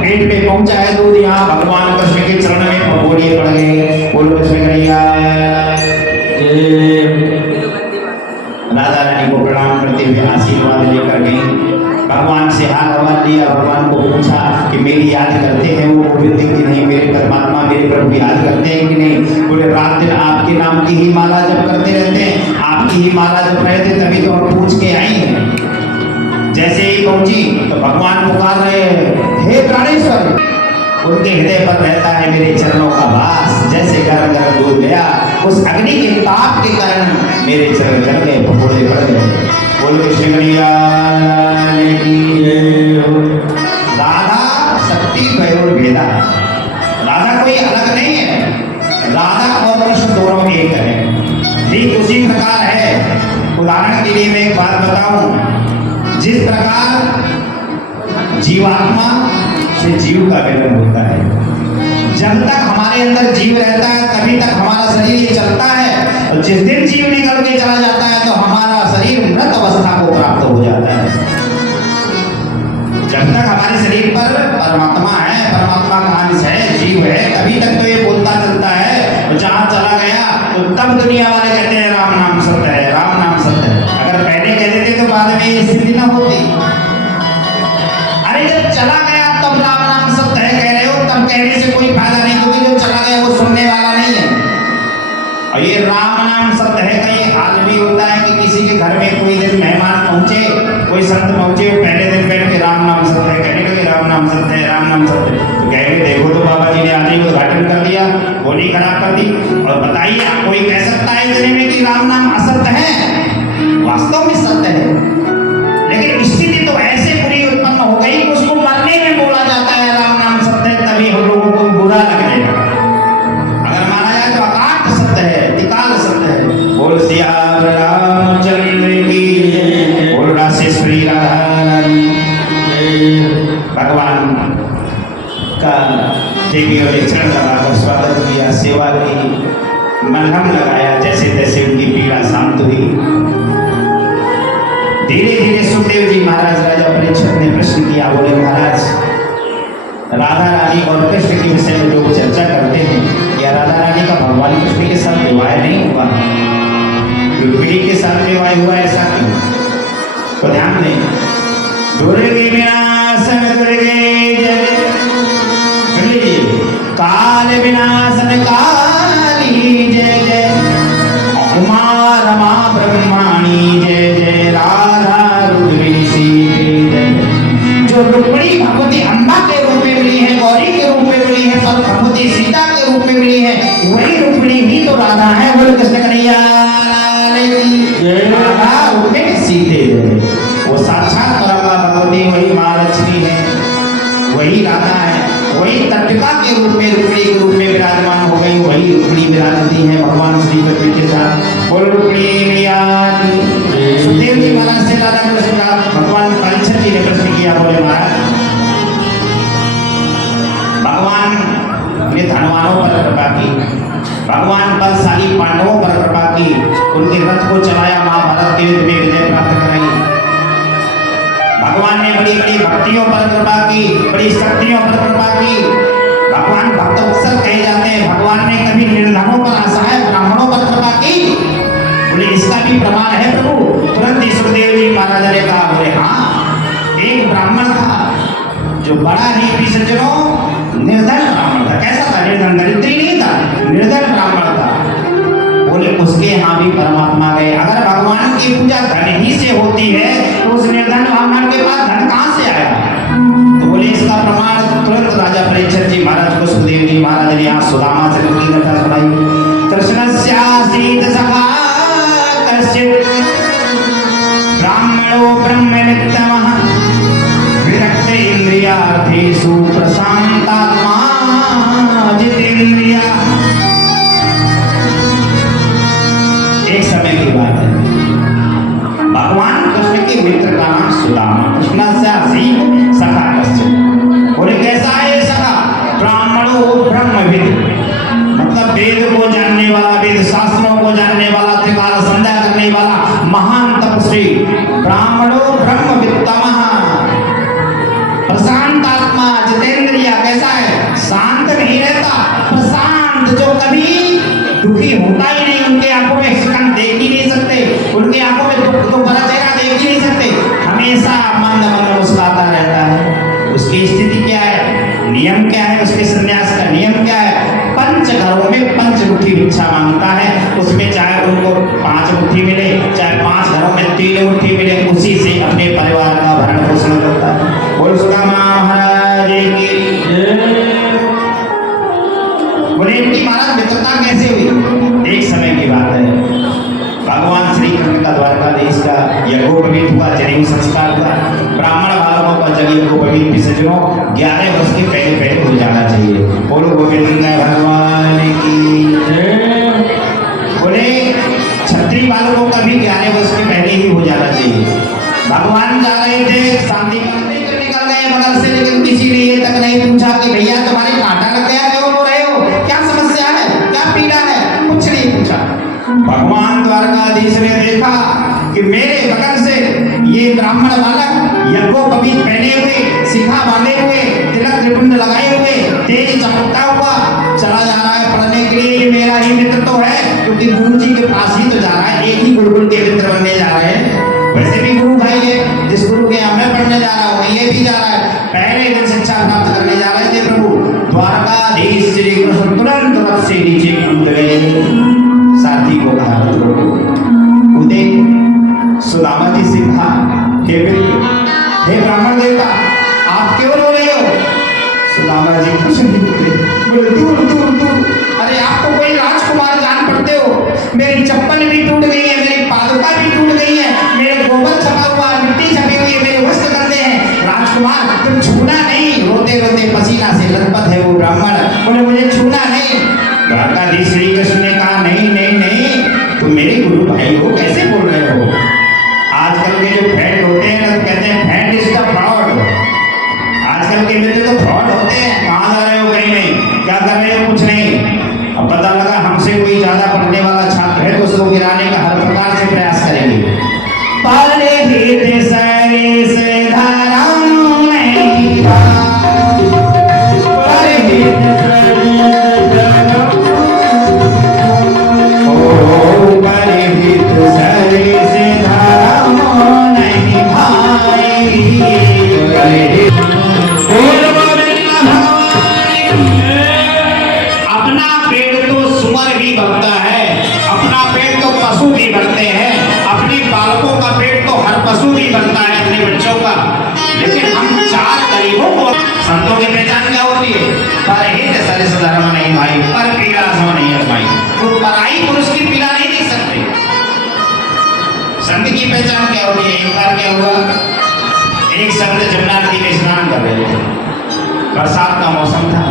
पेट में पहुंचा है दूध। यहाँ भगवान कृष्ण के चरण में पगोड़िए पड़ गए। बोलो कृष्ण कन्हैया। राधा रानी को प्रणाम करते हुए आशीर्वाद लेकर गई। भगवान से हाथ हवा लिया, भगवान को पूछा कि मेरी याद करते हैं वो गोविंद की नहीं, मेरे परमात्मा मेरे प्रभु याद करते हैं कि नहीं? बोले रात दिन आपके नाम की ही माला जप करते रहते हैं, आपकी ही माला जप रहे थे, तभी तो हम पूछ के आई हैं। जैसे ही पहुंची तो भगवान पुकार रहे हैं, हे प्राणेश्वर। उनके हृदय पर रहता है मेरे चरणों का वास। जैसे गर्म गर्म दूध गया, उस अग्नि के ताप के कारण मेरे चरण जल गए, पकोड़े पड़ गए। बोलो कृष्ण कन्हैया की जय हो। राधा शक्ति भैरव भेदा। राधा कोई अलग नहीं है, राधा और कृष्ण दोनों एक है। ठीक उसी प्रकार है। उदाहरण के लिए मैं एक बात बताऊं, जिस प्रकार जीवात्मा से जीव का मिलन होता है, जब तक हमारे अंदर जीव रहता है तभी तक हमारा शरीर चलता है, और जिस दिन जीव निकल के चला जाता है तो हमारा शरीर मृत अवस्था को प्राप्त हो जाता है। जब तक हमारे शरीर पर परमात्मा है, परमात्मा का अंश है, जीव है, तभी तक तो ये बोलता चलता है। और जहाँ चला गया तो तब दुनिया वाले कहते हैं राम नाम सत्य है, राम नाम सत्य है। अगर पहले कह देते तो बाद में ये स्थिति न होती। अरे जब चला गया तब राम नाम सत्य है कह रहे हो, तब कहने से कोई फायदा नहीं, क्योंकि जो चला गया वो सुनने वाला नहीं है। और ये राम नाम सत्य है का ये हाल भी होता है कि किसी के घर में कोई दिन मेहमान पहुंचे, कोई संत पहुंचे, वो पहले दिन बैठ के राम नाम सत्य है कहने लगे, राम नाम सत्य है, राम नाम सत्य है। तो कहेंगे देखो तो बाबा जी ने आज ही उद्घाटन कर दिया, बोली खराब कर दी। और बताइए कोई कह सकता है इतने में कि राम नाम असत्य है? वास्तव में सत्य है, लेकिन स्थिति तो ऐसे बुरी उत्पन्न हो गई कि उसको मरने में बोला जाता है राम नाम सत्य है, तभी हम लोगों को बुरा लगने लगा। अगर माना जाए तो अकाट सत्य है, त्रिकाल सत्य है। बोल सिया रामचंद्र की, बोल राशेश्वरी राधा। भगवान का देवी और चरण का स्वागत किया, सेवा की, मलहम लगाया, जैसे तैसे उनकी पीड़ा शांत हुई। धीरे धीरे सुखदेव जी महाराज राजा परीक्षित ने प्रश्न किया। बोले महाराज, राधा रानी और कृष्ण के विषय में लोग चर्चा करते हैं, या राधा रानी का भगवान कृष्ण के साथ विवाह नहीं हुआ, रुक्मिणी के साथ विवाह हुआ, ऐसा क्यों? तो ध्यान दें, दुर्गे विनाश में दुर्गे जय। सुन लीजिए, काल विनाशन काली जय जय उमा रमा ब्रह्माणी जय जय राधा रुद्री जो रुक्मिणी भगवती अम्बा के रूप में मिली है, गौरी के रूप में मिली है, पर भगवती सीता के रूप में मिली है, वही रुक्मिणी ही तो राधा है। बोलो कृष्ण कन्हैया राधा रुक्मिणी सीते वो साक्षात परमा भगवती वही माँ लक्ष्मी है, वही राधा है, वही तटिका के रूप में रुक्मिणी के रूप में विराजमान हो गई, वही रुक्मिणी विराजती है भगवान श्री कृष्ण के साथ। बोल रुक्मिणी सुखदेव जी महाराज से राधा कृष्ण का भगवान परीक्षित जी ने प्रश्न किया। बोले महाराज भगवान ने धनवानों पर कृपा की, भगवान बलशाली पांडवों पर कृपा की, उनके रथ को चलाया, महाभारत के युद्ध में विजय प्राप्त कराई। भगवान ने बड़ी बड़ी भक्तियों पर कृपा की, बड़ी शक्तियों पर कृपा की। भगवान भक्त वत्सल कहे जाते हैं। भगवान ने कभी निर्धनों पर, असहाय ब्राह्मणों पर कृपा की। बोले इसका भी प्रमाण है प्रभु। तुरंत ही सुखदेव जी महाराज ने कहा, बोले हाँ एक ब्राह्मण था जो बड़ा ही सज्जनों निर्धन ब्राह्मण था। कैसा था? निर्धन, दरिद्री नहीं था, निर्धन ब्राह्मण था। बोले उसके यहाँ भी परमात्मा गए। अगर भगवान की पूजा धन ही से होती है तो उस निर्धन ब्राह्मण के पास धन कहाँ से आया? तो बोले इसका प्रमाण तुरंत राजा परीक्षित जी महाराज को सुखदेव जी महाराज ने यहाँ सुदामा चरित्र की कथा सुनाई। कृष्णस्यासीत सखा कश्चित् ब्राह्मणो ब्रह्मनित्यमः विरक्त इंद्रियार्थेषु प्रशांतात्मा जितेन्द्रिया। एक समय की बात है, भगवान कृष्ण के मित्र का नाम सुदामा, कृष्णस्यासीत सखा कश्चित्। बोले कैसा है सखा? ब्राह्मणो ब्रह्मविद्, मतलब वेद को जानने वाला, वेद शास्त्रों को जानने वाला, त्रिकाल संध्या करने वाला महान तपस्वी। ब्राह्मणो ब्रह्मवित्तमः प्रशांत आत्मा जितेंद्रिय। कैसा है? शांत नहीं रहता, प्रशांत, जो कभी दुखी होता ही नहीं। उनके आंखों में शिकन देख ही नहीं सकते, उनकी आंखों में दुख तो भरा चेहरा देख ही नहीं सकते, हमेशा मंद मंद मुस्कुराता रहता है। उसकी स्थिति क्या है? नियम क्या है? उसके संन्यास का नियम क्या है? पंच घरों में पंचमुखी भिक्षा मांगता है। उसमें चाहे उनको 5 मुट्ठी मिले, चाहे 5 घरों में 3 मुट्ठी मिले, उसी से अपने परिवार का भरण पोषण करता है। बोल सुदामा महाराज की। बोले इनकी महाराज मित्रता कैसे हुई? एक समय की बात है, भगवान श्री कृष्ण का द्वारकाधीश का यज्ञोपवीत हुआ, जनेऊ संस्कार हुआ। ब्राह्मण बालकों का जब यज्ञोपवीत भी सज्जनों 11 वर्ष के पहले पहले हो जाना चाहिए। बोलो गोविंद भगवान की। बोले क्षत्रिय बालकों का भी 11 वर्ष के पहले ही हो जाना चाहिए। भगवान जा रहे थे, शांति मंदिर निकल गए बगल से, लेकिन किसी ने ये तक नहीं पूछा कि भैया तुम्हारे कांटा लग गया, क्यों रो रहे हो, क्या समस्या है, क्या पीड़ा है, कुछ नहीं पूछा। भगवान द्वारकाधीश ने देखा कि मेरे बगल से ये ब्राह्मण बालक यज्ञोपवीत पहने हुए, शिखा बांधे हुए, तिलक त्रिपुंड लगाए हुए, तेज चमकता हुआ चला जा रहा है पढ़ने के लिए। ये मेरा ही मित्र तो है, क्योंकि गुरु जी के पास ही तो जा रहा है, एक ही गुरुकुल के मित्र बनने जा रहे हैं। वैसे भी गुरु भाई है, जिस गुरु के यहाँ मैं पढ़ने जा रहा हूँ ये भी जा रहा है, पहले दिन शिक्षा प्राप्त करने जा रहे थे। प्रभु द्वारकाधीश श्री कृष्ण तुरंत रथ से नीचे कूद गए। साथी को कहा, उदय सुदामा जी से कहा, हे ब्राह्मण देवता आप क्यों रो रहे हो? सुदामा जी कुछ नहीं बोले। बोले दूर दूर दूर, अरे आपको कोई राजकुमार जान पड़ते हो, मेरी चप्पल भी टूट गई है, मेरी पादुका भी टूट गई है, मेरे गोबर छपा हुआ, मिट्टी छपी हुई है, मेरे वस्त्र गंदे हैं। राजकुमार तुम छूना नहीं। रोते रोते पसीना से लथपथ है वो ब्राह्मण। बोले मुझे छूना नहीं। द्वारकाधीश श्री कृष्ण ने कहा, नहीं नहीं नहीं, तुम मेरे गुरु भाई हो, कैसे बोल रहे हो? आजकल के जो फ्रेंड होते हैं ना, कहते हैं फ्रेंड इज द फ्रॉड। आजकल के मित्र तो फ्रॉड होते हैं। कहाँ जा रहे हो? कहीं नहीं। क्या कर रहे हो? कुछ नहीं। अब पता लगा हमसे कोई ज्यादा पढ़ने वाला छात्र है तो उसको गिराने का हर प्रकार से प्रयास करेंगे। खाई पर पीड़ा सम नहीं अजमाई। वो पराई पुरुष की पीड़ा नहीं देख सकते। संत की पहचान क्या होती है? एक बार क्या हुआ, एक संत जमुना नदी में स्नान कर रहे थे, बरसात का मौसम था।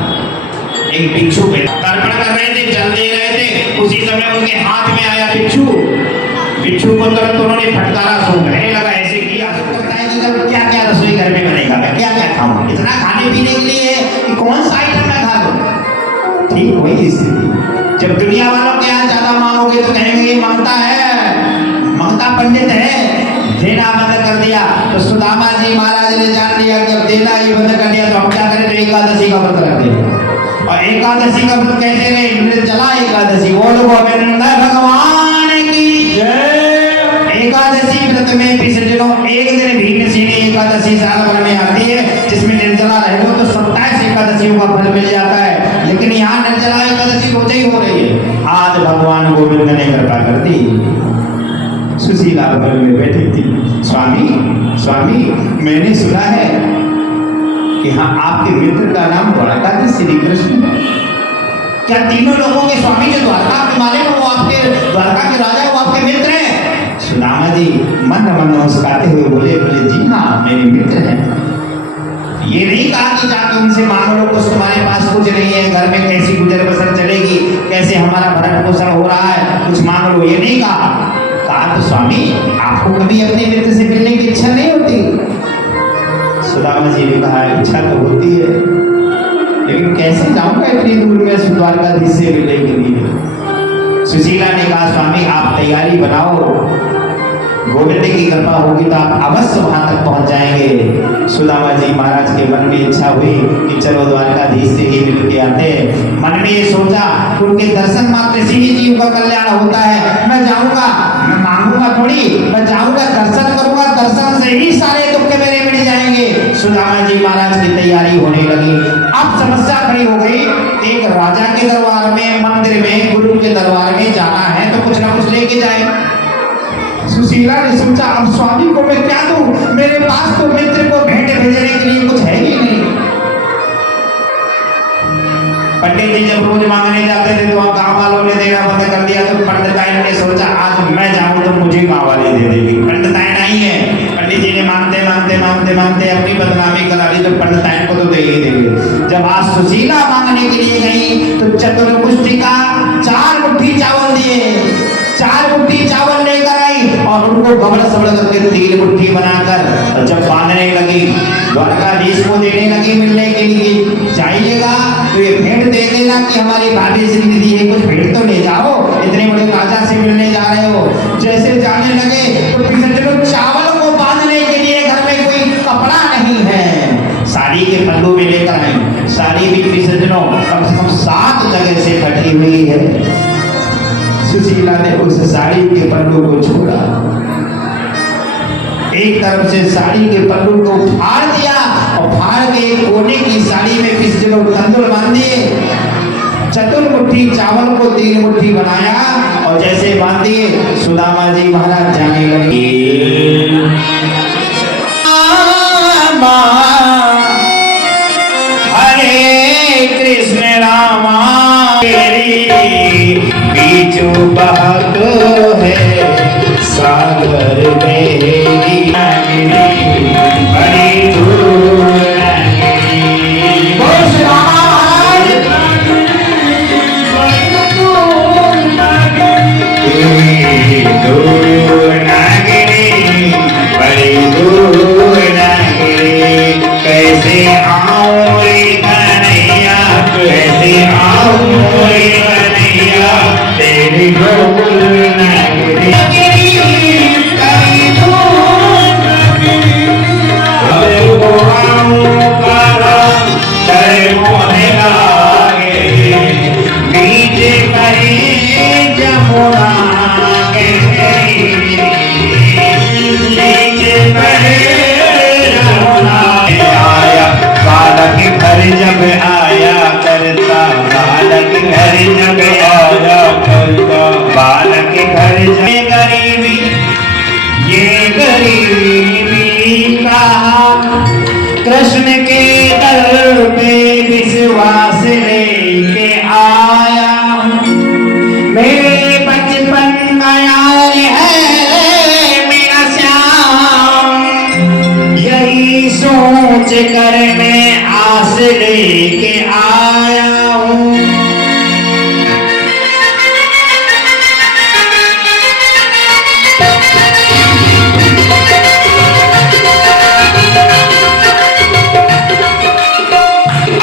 एक भिक्षु तर्पण कर रहे थे, जल दे रहे थे, उसी समय उनके हाथ में आया भिक्षु। भिक्षु को तुरंत उन्होंने फटकारा, सो गए लगा, ऐसे किया क्या क्या रसोई घर में बनेगा, मैं क्या क्या खाऊं, इतना खाने पीने के लिए कि कौन सा आइटम मैं खा लूं। ठीक वही स्थिति, जब दुनिया वालों के यहाँ ज्यादा मांगोगे तो कहेंगे ये मंगता है, मंगता पंडित है, देना बंद कर दिया। तो सुदामा जी महाराज ने जान लिया कि अब देना ही बंद कर दिया तो हम क्या करें, तो एकादशी का व्रत रख दिया। और एकादशी का व्रत कैसे रहे, निर्जला एकादशी। बोलो गोविंद भगवान की जय। एकादशी व्रत में भी सज्जनों एक दिन भीमसेनी एकादशी साल भर में आती है, जिसमें निर्जला रह लो तो 27 एकादशियों का फल मिल जाता है। लेकिन यहाँ निर्जला एकादशी रोज ही हो रही है। आज भगवान गोविंद ने कृपा कर दी, सुशीला बगल में बैठी थी। स्वामी स्वामी, मैंने सुना है कि हाँ आपके मित्र का नाम द्वारकाधीश श्री कृष्ण है। क्या तीनों लोगों के स्वामी जो द्वारका के मालिक वो आपके द्वारका के राजा वो आपके मित्र हैं? सुदामा जी मन मन मुस्कुराते हुए बोले, बोले जी हाँ मेरे मित्र हैं। ये नहीं कहा कि जाके उनसे मांग लो, कुछ तुम्हारे पास कुछ नहीं है, घर में कैसी गुजर बसर चलेगी, कैसे हमारा भरण पोषण हो रहा है, कुछ मांग लो, ये नहीं कहा। कहा तो स्वामी आपको कभी अपने मित्र से मिलने की इच्छा नहीं होती? सुदामा जी ने कहा इच्छा तो होती है, लेकिन कैसे जाऊंगा इतनी दूर में द्वारकाधीश से मिलने के लिए। सुशीला ने कहा स्वामी आप तैयारी बनाओ, गोविंद की कृपा होगी तो आप अवश्य वहां तक पहुंच जाएंगे। सुदामा जी महाराज के मन में इच्छा हुई कि चलो द्वारकाधीश से ही मिल के आते। मन में ये सोचा उनके दर्शन मात्र से ही जीव का कल्याण होता है। मैं जाऊंगा, मैं मांगूंगा थोड़ी, मैं जाऊंगा दर्शन करूंगा, दर्शन से ही सारे दुख मेरे मिट जाएंगे। सुदामा जी महाराज की तैयारी होने लगी। अब समस्या खड़ी हो गई, एक राजा के दरबार में, मंदिर में, गुरु के दरबार में जाना है तो कुछ ना कुछ लेके जाए। सुशीला ने सोचा अब स्वामी को मैं क्या दूं, मेरे पास तो मित्र को भेंट भेजने के लिए कुछ है ही नहीं। पंडित जी जब रोज मांगने जाते थे तो गांव वालों ने देना बंद कर दिया, तो पंडिताइन ने सोचा आज मैं जाऊं तो मुझे गांव वाले दे देंगे। पंडिताइन आई है, पंडित जी ने मांगते मांगते मांगते मांगते अपनी बदनामी करा ली, तो पंडिताइन को तो दे ही देंगे। जब आज सुशीला मांगने के लिए गई तो चतुर्मुष्टि का 4 मुट्ठी चावल दिए, 4 मुट्ठी चावल लेकर आई और उनको गबड़ सबड़ करके 3 मुट्ठी बनाकर जब बांधने लगी, द्वारकाधीश को देने लगी मिलने के लिए। जाइएगा तो ये भेंट दे देना कि हमारी भाभी श्री दी है, कुछ भेंट तो ले जाओ, इतने बड़े राजा से मिलने जा रहे हो। जैसे जाने लगे तो पिछले चावल को बांधने के लिए घर में कोई कपड़ा नहीं है, साड़ी के पल्लू में लेकर आई। साड़ी भी पिछले कम से कम 7 जगह से फटी हुई है। सुशीला ने उस साड़ी के पल्लू को छोड़ा, एक तरफ से साड़ी के पल्लू को फाड़ दिया और फाड़ के एक कोने की साड़ी में पिछले तंदुर बांध दिए। चतुर्मुट्ठी चावल को 3 मुट्ठी बनाया और जैसे बांध दिए सुदामा जी महाराज जाने लगे। हरे कृष्ण रामा बीचू बहत है सागर में बड़ी दूर कैसे आऊं रे कन्हैया, कैसे आऊं रे कन्हैया तेरी गोकुल नगरी। जब आया करता बालक घर जब आया करता बालक घर जब गरीबी ये गरीबी का कृष्ण के दर पे विश्वास लेके आ आया मेरे बचपन का यार है मेरा श्याम, यही सोच कर मैं आस लेके आया हूँ।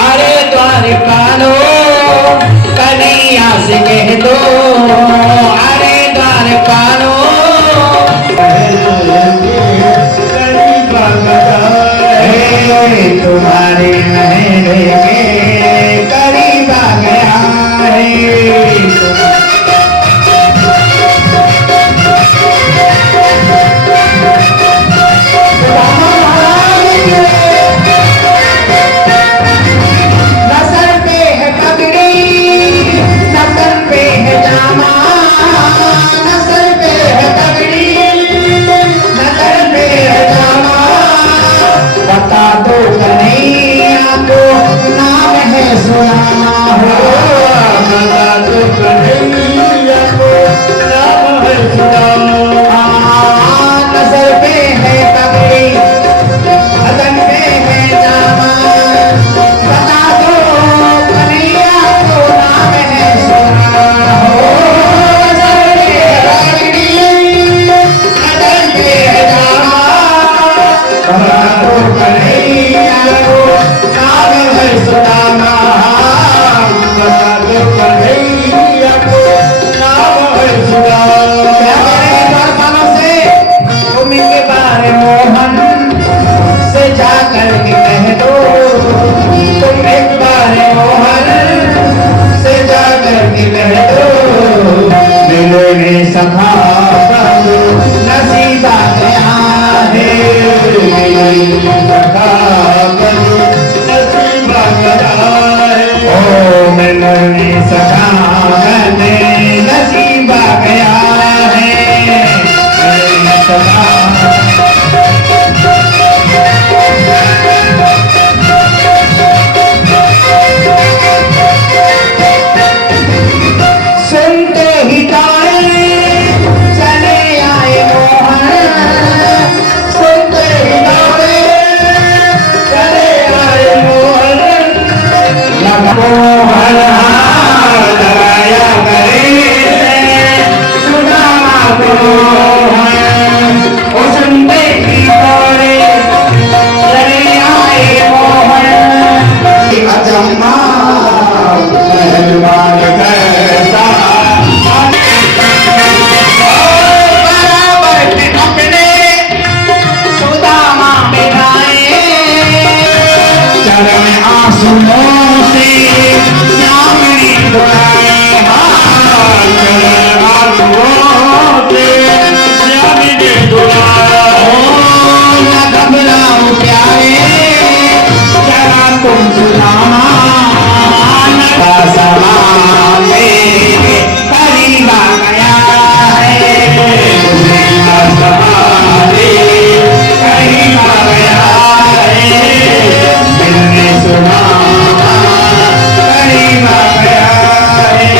अरे द्वारपालो कन्हैया से कह दो, अरे द्वारपालो तुम्हारे महल में करीब आ गया नसर पे है पगड़ी नसर पे है जामा, नसर पे है पगड़ी नसर पे है जामा, बता दो कन्हैया को नाम है सुनामा हो, बता दो कन्हैया को नाम है सुनामा। नसर पे है पगड़ी नसर पे है जामा, बता दो कन्हैया को नाम है सुनामा हो, नसर पे है पगड़ी नसर पे है जामा, बता दो कन्हैया को नाम है सुदामा, बता दो कन्हैया को नाम है सुदामा। क्या कह रहे हैं द्वारपालों से, तुम इनके बारे मोहन से जा करके कह दो, तुम एक बार मोहन से जा करके कह दो, मिलने सखा नसीब आ गया है, मिलने सखा नसीब आ गया है, ओ मिलने सखा नसीब आ गया है, मिलने सखा। सुनते ही तारे चले आए मोहन, सुनते ही तारे चले आए मोहन, मोहन लगाया करे सुदामा को मोहन, ओ सुनते ही तारे चले आए मोहन, अजम्मा पहलवान कैसा बराबर के अपने सुदामा में गाए, चरण आंसुओं से श्यामणी दुआए, चरण आंसुओं से श्यामणी दुआए, न घबराओ प्यारे जरा तुम सुदामा, समा मेरे करीब आ गया है, समा मेरे करीब आ गया है, मिलने सुदामा करीब आ गया है।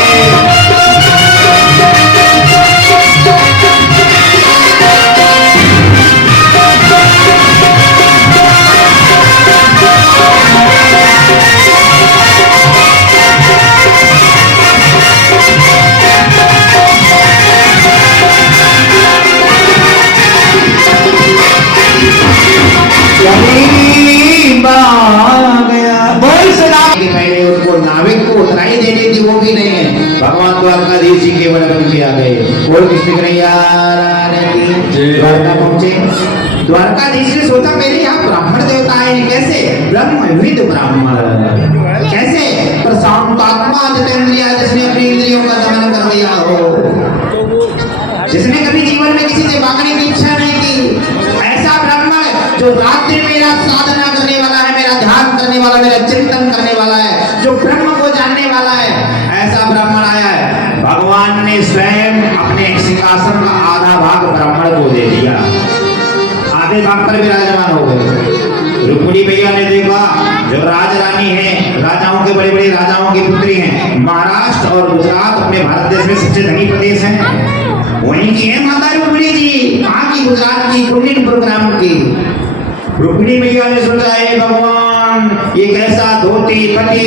करीब आ गया बोल सुना कि मैंने उनको नाविक को उतराई देनी थी, वो भी नहीं है, भगवान द्वारकाधीश जी केवल बन के आ गए, बोल कृष्ण कन्हैया द्वारका पहुंचे। द्वारकाधीश ने सोचा मेरे यहाँ ब्राह्मण देवता है, कैसे ब्रह्मविद ब्राह्मण, कैसे प्रशांतात्मा जितेंद्रिय, जिसने अपनी इंद्रियों का दमन कर दिया हो, जिसने कभी जीवन में किसी से मांगने की इच्छा नहीं की, ऐसा ब्राह्मण जो रात दिन मेरा साधना करने वाला है, मेरा ध्यान करने वाला, मेरा चिंतन करने वाला है, जो ब्रह्म को जानने वाला है, ऐसा ब्राह्मण आया है। भगवान ने स्वयं अपने सिंहासन का आधा भाग ब्राह्मण को दे दिया, आधे भाग पर विराजमान हो गए। रुक्मिणी मैया ने देखा जो राज रानी है, राजाओं के बड़े बड़े राजाओं की पुत्री हैं, महाराष्ट्र और गुजरात अपने भारत देश में सबसे धनी प्रदेश हैं, वहीं की है माता रुक्मिणी जी, कहाँ की? गुजरात की, कुंडलीपुर ग्राम की। रुक्मिणी मैया ने सोचा हे भगवान, ये कैसा धोती पटी,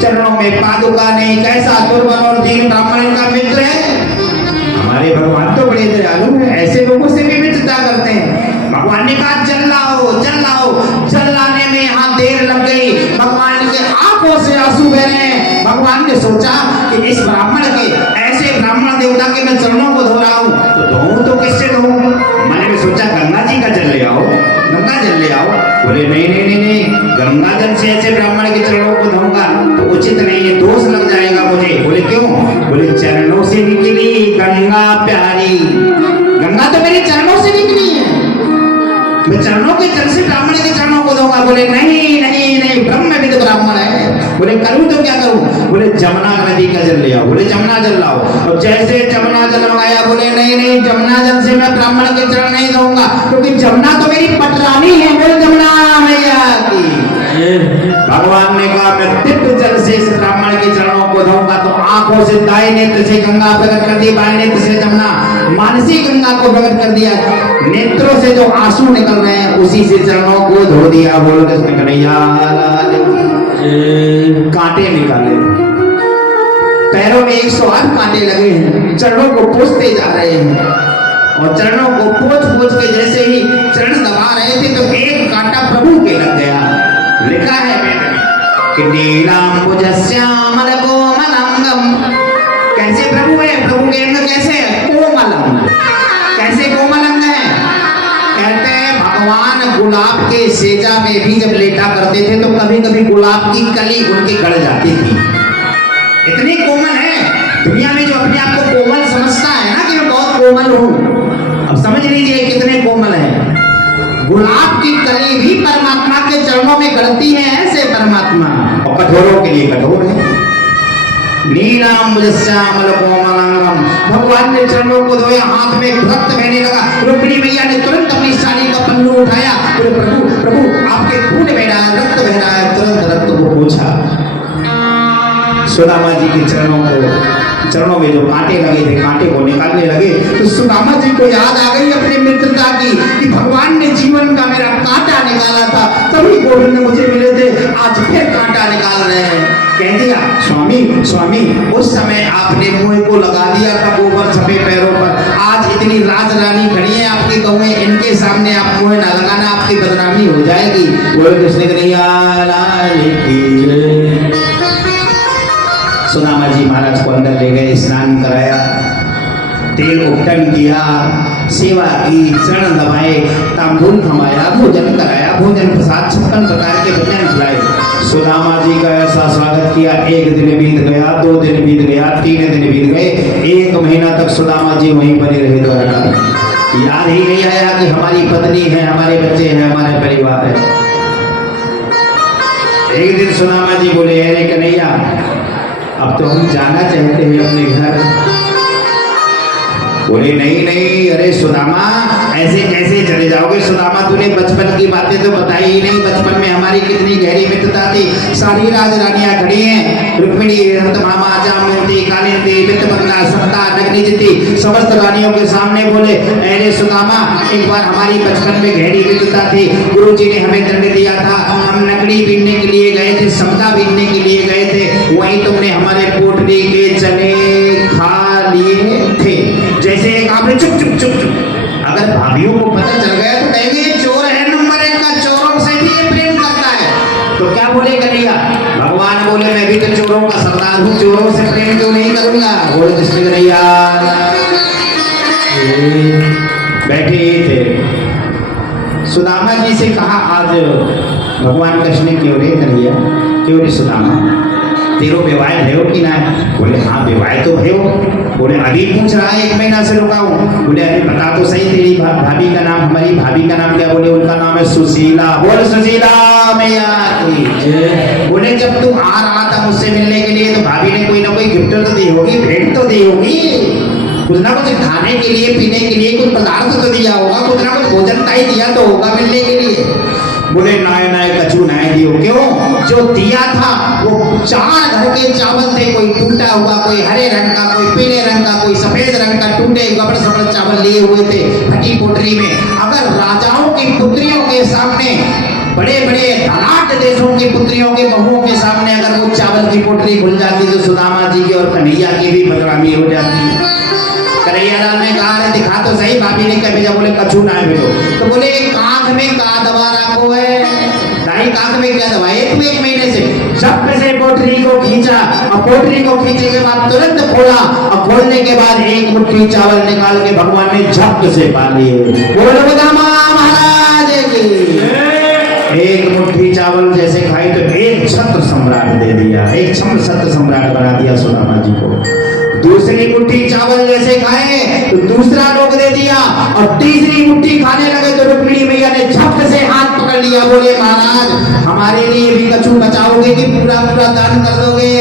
चरणों में पादुका नहीं, कैसा दुर्बल और दीन ब्राह्मण का मित्र है। हमारे भगवान तो बड़े दयालु हैं, ऐसे लोगों से भी मित्रता करते हैं। भगवान ने कहा चल लाओ, चल लाओ। चल लाने में यहाँ देर लग गई, भगवान के आंखों से आंसू बह रहे हैं। भगवान ने सोचा कि इस ब्राह्मण के, ऐसे ब्राह्मण देवता के मैं चरणों को धो रहा हूँ, तो धोऊं तो किससे धोऊं? मैंने भी सोचा गंगा जी का जल ले आओ, गंगा जल ले आओ। बोले नहीं नहीं नहीं नहीं, गंगा जल से ऐसे ब्राह्मण के चरणों को धोऊंगा तो उचित नहीं है, दोष लग जाएगा मुझे। बोले क्यों? बोले चरणों से निकली गंगा प्यारी, गंगा तो मेरे चरणों से निकली है, मैं चरणों के जल से ब्राह्मण के चरणों को दूंगा। बोले नहीं नहीं नहीं, ब्रह्मविद ब्राह्मण है। बोले करूं तो क्या करूं? बोले जमुना नदी का जल ले आओ। बोले जमुना जल लाओ। और जैसे जमुना जल मंगाया, बोले नहीं नहीं, जमुना जल से मैं ब्राह्मण के चरण नहीं दूंगा, क्योंकि जमुना तो मेरी पटरानी है। बोले जमुना मैया की। भगवान ने कहा मैं दिव्य जल से इस ब्राह्मण के चरणों को धोऊंगा, तो आंखों से दाएं नेत्र से गंगा प्रकट कर दी, बाएं नेत्र से जमुना, मानसी गंगा को प्रकट कर दिया। नेत्रों से जो आंसू निकल रहे हैं उसी से चरणों को धो दिया। बोलो कृष्ण कन्हैया लाल की। कांटे निकाले, पैरों में 108 कांटे लगे हैं, चरणों को पोंछते जा रहे हैं, और चरणों को पोंछ के जैसे ही चरण दबा रहे थे तो एक कांटा प्रभु के लग गया। लिखा है वेद में कि नीलांबुजस्यामल कोमलांगम, कैसे प्रभु है? प्रभु के अंग कैसे है? कोमल अंग। कैसे कोमल अंग है? कहते हैं भगवान गुलाब के सेजा में भी जब लेटा करते थे तो कभी कभी गुलाब की कली उनके गड़ जाती थी, इतनी कोमल है। दुनिया में जो अपने आप को कोमल समझता है ना कि मैं बहुत कोमल हूं, अब समझ लीजिए कितने कोमल है। गुलाब की कली भी परमात्मा के चरणों में गड़ती है, ऐसे परमात्मा, और कठोरों के लिए कठोर है। नीलांबुजस्यामल कोमलांगम, भगवान ने चरणों को धोया, हाथ में रक्त बहने लगा। रुक्मिणी मैया ने तुरंत अपनी साड़ी का पन्नू उठाया, बोले प्रभु प्रभु आपके खून बह रहा है, रक्त बह रहा है। तुरंत रक्त को पोंछा। सुदामा जी के चरणों में जो कांटे लगे थे, कांटे को निकालने लगे तो सुदामा जी को याद आ गई अपनी मित्रता की, कि भगवान ने जीवन का मेरा कांटा निकाला था, तभी गोविंद मुझे मिले थे, आज फिर कांटा निकाल रहे हैं। कह दिया स्वामी स्वामी, उस समय आपने मुंह को लगा दिया था गोबर छपे पैरों पर, आज इतनी राज रानी खड़ी है आपकी गौएं, इनके सामने आप मुंह न लगाना, आपकी बदनामी हो जाएगी। बोले कृष्ण कन्हैया लाल की। सुदामा जी महाराज को अंदर ले गए, स्नान कराया, तेल उपटन किया, सेवा की, चरण दबाए, तांबूल थमाया, भोजन कराया, भोजन प्रसाद 56 प्रकार के व्यंजन खिलाए। सुदामा जी का ऐसा स्वागत किया। 1 दिन बीत गया, 2 दिन बीत गया, 3 दिन बीत गए, 1 महीना तक सुदामा जी वहीं बने रहे द्वारका। याद ही नहीं आया कि हमारी पत्नी है, हमारे बच्चे हैं, हमारे परिवार है। एक दिन सुदामा जी बोले अरे कन्हैया, अब तो हम जाना चाहते हैं अपने घर। बोले नहीं नहीं, अरे सुदामा ऐसे कैसे चले जाओगे? सुदामा तूने बचपन की बातें तो बताई ही नहीं, बचपन में हमारी कितनी गहरी मित्रता थी। सारी राज रानियां खड़ी हैं, रुक्मिणी, रंतमामा, जामवंती, कालिंदी, मित्रपत्ना, सत्ता, नग्निजति, समस्त रानियों के सामने बोले अरे सुदामा, एक बार हमारी बचपन में गहरी मित्रता थी, गुरुजी ने हमें दंड दिया था, हम नकड़ी बीनने के लिए गए थे, समता बीनने के लिए गए थे, वहीं तुमने हमारे पोटली के चने खा लिए थे। जैसे एक आपने चुप चुप चुप चुप, अगर भाभीियों को पता चल गया तो कहेंगे ये चोर है, नंबर 1 का, चोरों से भी ये प्रेम करता है। तो क्या बोले कन्हैया? भगवान बोले मैं भी तो चोरों का सरदार हूँ, चोरों से प्रेम क्यों नहीं करूंगा? बोले कृष्ण कन्हैया। बैठे ही थे, सुदामा जी से कहा आज भगवान कृष्ण ने क्यों रे कन्हैया, क्यों रे सुदामा, तेरो विवाह भयो कि ना? बोले हाँ विवाह तो भयो। बोले अभी पूछ रहा है, 1 महीना से रुका हूँ। बोले अभी बता तो सही, तेरी भाभी का नाम, हमारी भाभी का नाम क्या? बोले उनका नाम है सुशीला। बोले सुशीला मैया की। बोले जब तू आ रहा था मुझसे मिलने के लिए तो भाभी ने कोई ना कोई गिफ्ट तो दी होगी, भेंट तो दी होगी। कुछ ना कुछ खाने के लिए, पीने के लिए कुछ पदार्थ तो दिया होगा, कुछ ना कुछ भोजन ताई दिया तो होगा मिलने के लिए। बोले नाय नाय कछु नाय दियो। क्यों? जो दिया था वो 4 घर के चावल थे, कोई टूटा हुआ, कोई हरे रंग का, कोई पीले रंग का, कोई सफेद रंग का, टूटे गबड़ सफेद चावल लिए हुए थे फटी पोटरी में। अगर राजाओं की पुत्रियों के सामने, बड़े बड़े धनाढ़ देशों की पुत्रियों के बहुओं के सामने अगर वो चावल की पोटरी खुल जाती तो सुदामा जी की और कन्हैया की भी बदनामी हो जाती। कन्हैयालाल ने कहा अरे दिखा तो सही। भाभी ने कहा भेजा। बोले कछु ना भेजो। तो बोले एक आंख में का दवा रखो है, दाई आंख में क्या दवा है? तू 1 महीने से जब से पोटरी को खींचा और पोटरी को खींचने के बाद तुरंत खोला और खोलने के बाद एक मुट्ठी चावल निकाल के भगवान ने झपट से पा लिए। बोलो सुदामा महाराज की। एक मुट्ठी चावल जैसे खाई तो एक छत्र सम्राट दे दिया, एक छत्र सम्राट बना दिया सुदामा जी को। दूसरी मुट्ठी चावल जैसे खाए तो दूसरा लोग दे दिया और तीसरी मुट्ठी खाने लगे तो रुक्मिणी मैया ने झपट से हाथ पकड़ लिया। बोले महाराज हमारे लिए भी कछु बचाओगे कि पूरा पूरा दान कर दोगे?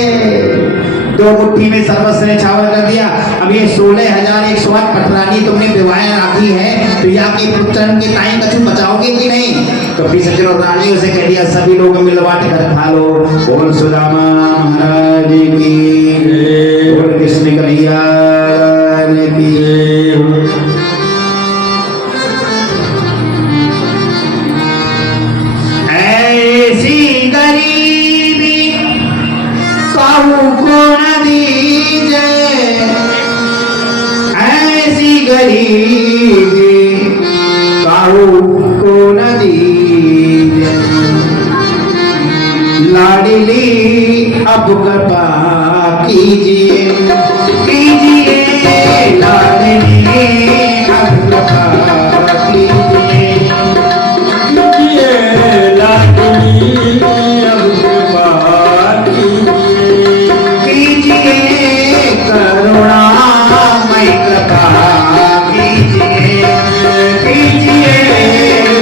2 मुट्ठी में सर्वस्व ने चावल कर दिया। अब ये 16,108 पटरानी तुमने विवाह राखी है तो या के पुत्रन के टाइम कछु बचाओगे कि नहीं? तो फिर सज्जनों रानियों से कह दिया सभी लोग मिल बांट कर खा लो। बोल सुदामा महाराज की, बोल कृष्ण कन्हैया की। ऐसी गरीबी काहू को न दीजे, ऐसी गरीबी काहू को न दीजे। लाडली अब कृपा कीजिए, कीजिए लाडली अब कृपा कीजिए, कीजिए लाडली अब कृपा कीजिए, कीजिए करुणामय कृपा कीजिए, कीजिए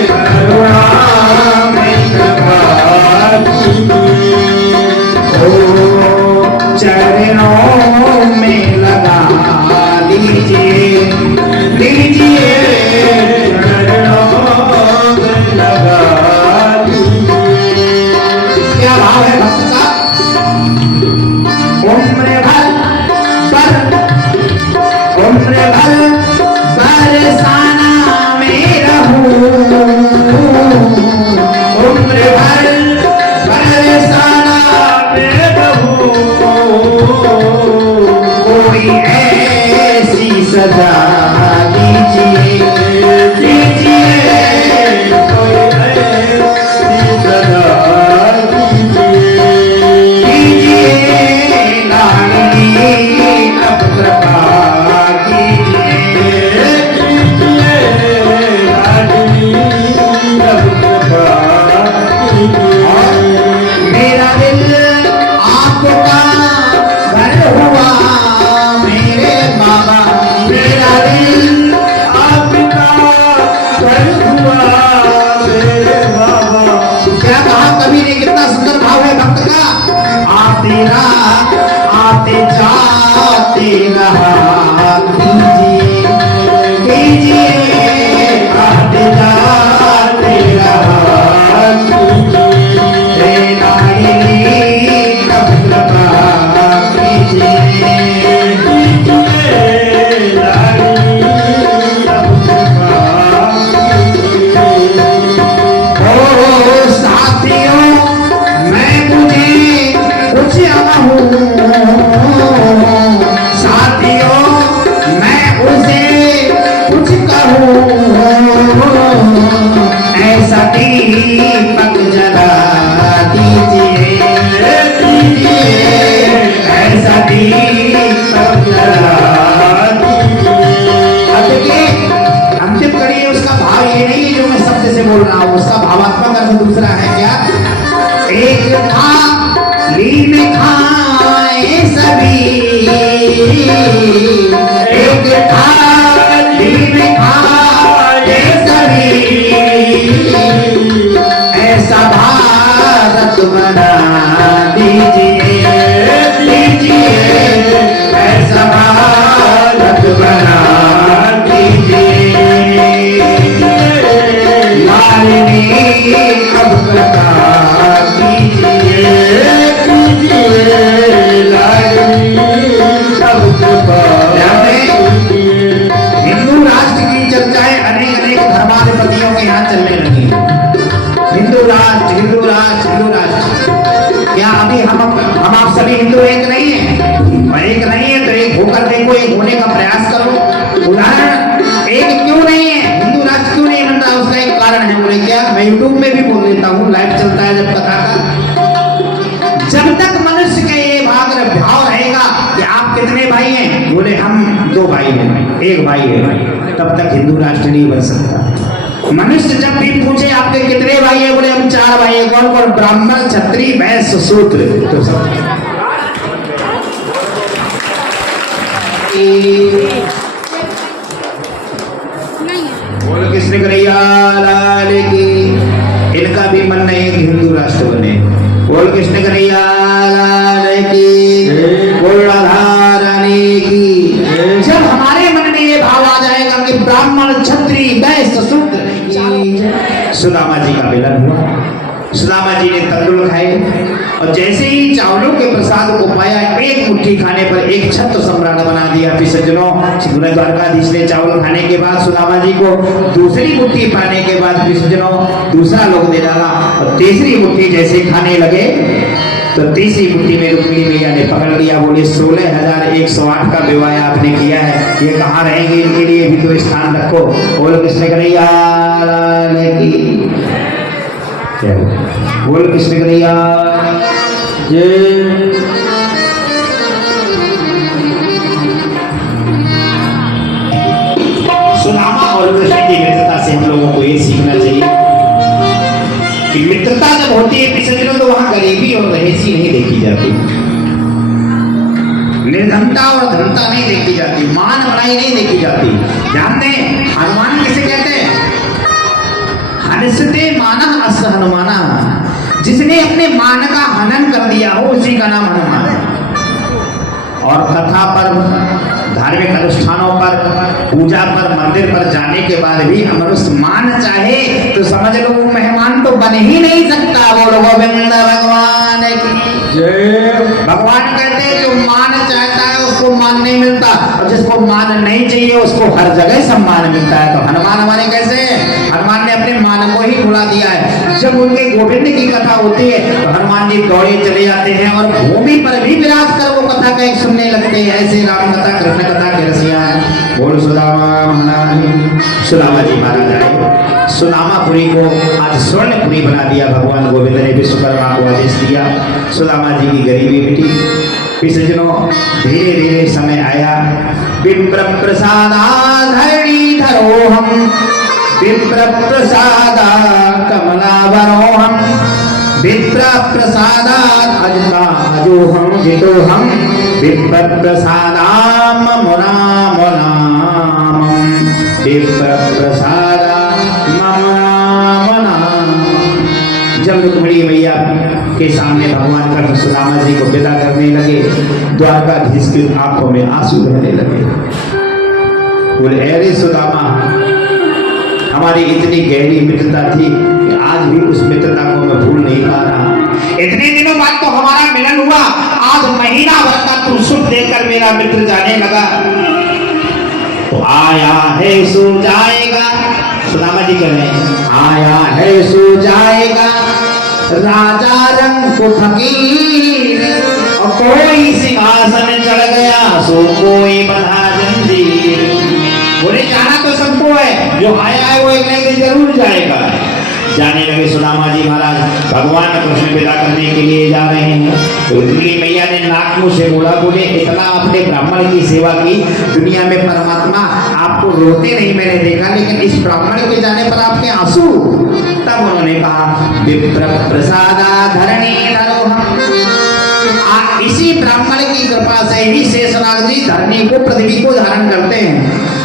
करुणामय कृपा कीजिए। ओ चरणों में लगा लीजिए, लीजिए चरणों में लगा लीजिए। क्या भाव है भक्त का? उम्र भर बरसाना में रहूं, उम्र भर बरसाना में रहूं, कोई ऐसी सजा दीजिए, दीजिए कोई ऐसी सजा कीजिए, कीजिए लाडली अब कृपा कीजिए। कीजिए लाडली अब कृपा कीजिए। मेरा दिल आपका घर हुआ मेरे बाबा, मेरा दिल आपका घर हुआ मेरे बाबा। क्या कहा कवि ने? कितना सुंदर भाव है भक्त का। आते रात आते जाते रहा कीजिए, कीजिए आते जाते रहा कीजिए। हे लाडली अब कृपा कीजिए, कीजिए लाडली अब कृपा कीजिए। ओ साथियों मैं तुझे कुछ कहूँ, साथियों मैं उसे कुछ कहूँ, ऐसा दीपक जला दीजिए, दीजिए ऐसा दीपक जला दीजिए। अब देखिए अंतिम कड़ी है, उसका भाव ये नहीं जो मैं शब्द से बोल रहा हूँ, उसका भावात्मक अर्थ दूसरा है। क्या? एक थाली में खाए सभी, एक थाली में खाए सभी, ऐसा भारत बना दीजिए, दीजिए ऐसा भारत बना हिंदू राष्ट्र की चर्चाएं अनेक अनेक धर्माधिपतियों के यहाँ चलने लगी। हिंदू राष्ट्र, हिंदू राष्ट्र, हिंदू राष्ट्र। क्या अभी हम आप सभी हिंदू एक नहीं है? एक नहीं है तो एक होकर देखो, एक होने का प्रयास करो। उदाहरण, एक क्यों नहीं है हिंदू राष्ट्र, क्यों नहीं बन रहा? उसका एक कारण है। बोले क्या? मैं यूट्यूब में भी बोल देता हूँ, लाइव चलता है जब कथा का। जब तक मनुष्य का ये भाव रहेगा कि आप कितने भाई हैं, बोले हम 2 भाई हैं, 1 भाई है, तब तक हिंदू राष्ट्र नहीं बन सकता। मनुष्य जब भी पूछे आपके कितने भाई हैं, बोले हम 4 भाई हैं। कौन कौन? ब्राह्मण, क्षत्रिय, वैश्य, शूद्र। तो सब बोल किसने कन्हैया लाल की। इनका भी मन नहीं है कि हिंदू राष्ट्र बने। बोल किसने कन्हैया लाल की। बोल राधा रानी की। जब हमारे मन में ये भाव आ जाएगा कि ब्राह्मण, क्षत्रिय, वैश्य, शूद्र। सुदामा जी का मिलन हुआ। सुदामा जी ने तंदुल खाए और जैसे ही चावलों के प्रसाद को पाया, एक मुट्ठी खाने पर एक छत्र सम्राट बना दिया। सज्जनों, द्वारकाधीश ने चावल खाने के बाद सुदामा जी को दूसरी मुट्ठी पाने के बाद सज्जनों दूसरा लोग दे डाला और तीसरी मुट्ठी जैसे खाने लगे तो तीसरी मुट्ठी में रुक्मिणी मैया ने पकड़ लिया। बोले 16,108 का विवाह आपने किया है, ये कहाँ रहेंगे? इनके लिए भी तो स्थान रखो। बोल किसने कन्हैया लाल की। बोल किसने कन्हैया जय। सुदामा और कृष्ण की मित्रता से हम लोगों को ये सीखना चाहिए कि मित्रता जब होती है पिछले तो वहां गरीबी और रहेसी नहीं देखी जाती, निर्धनता और धनता नहीं देखी जाती, मान बनाई नहीं देखी जाती। ध्यान दें, हनुमान किसे कहते हैं? हनसते मानह अस हनुमाना। जिसने अपने मान का हनन कर दिया हो उसी का नाम हनुमान है। और कथा पर, धार्मिक अनुष्ठानों पर, पूजा पर, मंदिर पर जाने के बाद भी मनुष्य मान चाहे तो समझ लो वो मेहमान तो बन ही नहीं सकता। बोलो गोविंद भगवान की जय। भगवान कहते हैं जो मान चाहता है उसको मान नहीं मिलता और जिसको मान नहीं चाहिए उसको हर जगह सम्मान मिलता है। तो हनुमान हमारे कैसे? हनुमान ने अपने मान को ही भुला दिया है। जब उनके गोविंद की कथा होती है तो हनुमान जी दौड़े चले जाते हैं और भूमि पर भी विराज कर वो कथा का एक सुनने लगते हैं। ऐसे राम कथा, कृष्ण कथा के रसिया हैं। बोल सुदामा महाराज। सुदामा जी महाराज आए, सुदामापुरी को आज स्वर्णपुरी बना दिया भगवान गोविंद ने। विश्वकर्मा को आदेश दिया, सुदामा जी की गरीबी मिटी। सज्जनों, धीरे धीरे समय आया। विप्र प्रसादा धरणी धरोहम, विप्र प्रसादा कमलावरोहम, विप्र प्रसादात् अजता अजोहम जितोहम, विप्र प्रसादाम मुनाम नामम, विप्र प्रसादा मम नाम नाम। जब रुक्मिणी मैया के सामने भगवान कृष्ण सुदामा जी को विदा करने लगे, द्वारकाधीश की आंखों में आंसू बहने लगे। बोले अरे सुदामा, हमारी इतनी गहरी मित्रता थी कि आज भी उस मित्रता को मैं भूल नहीं पा रहा। इतने दिनों बाद तो हमारा मिलन हुआ, आज महीना भर का तू सुख देकर मेरा मित्र जाने लगा। तो आया है सो जाएगा, सुदामा जी कह रहे हैं, आया है सो जाएगा राजा रंग को फकीर, और कोई सिंहासन चढ़ गया सो कोई बंधा जंजीर। बोले जाना तो सबको है, जो आया है वो एक न एक दिन जरूर जाएगा। जाने लगे सुदामा जी महाराज। भगवान कृष्ण विदा करने के लिए जा रहे हैं तो रुक्मिणी मैया ने नाक मुंह से बोला, बोले इतना आपने ब्राह्मण की सेवा की, दुनिया में परमात्मा आपको रोते नहीं मैंने देखा, लेकिन इस ब्राह्मण के जाने पर आपके आंसू। तब उन्होंने कहा विप्र प्रसादा धरणी धरोहम, इसी ब्राह्मण की कृपा से ही शेषनाग जी धरणी को, पृथ्वी को धारण करते हैं।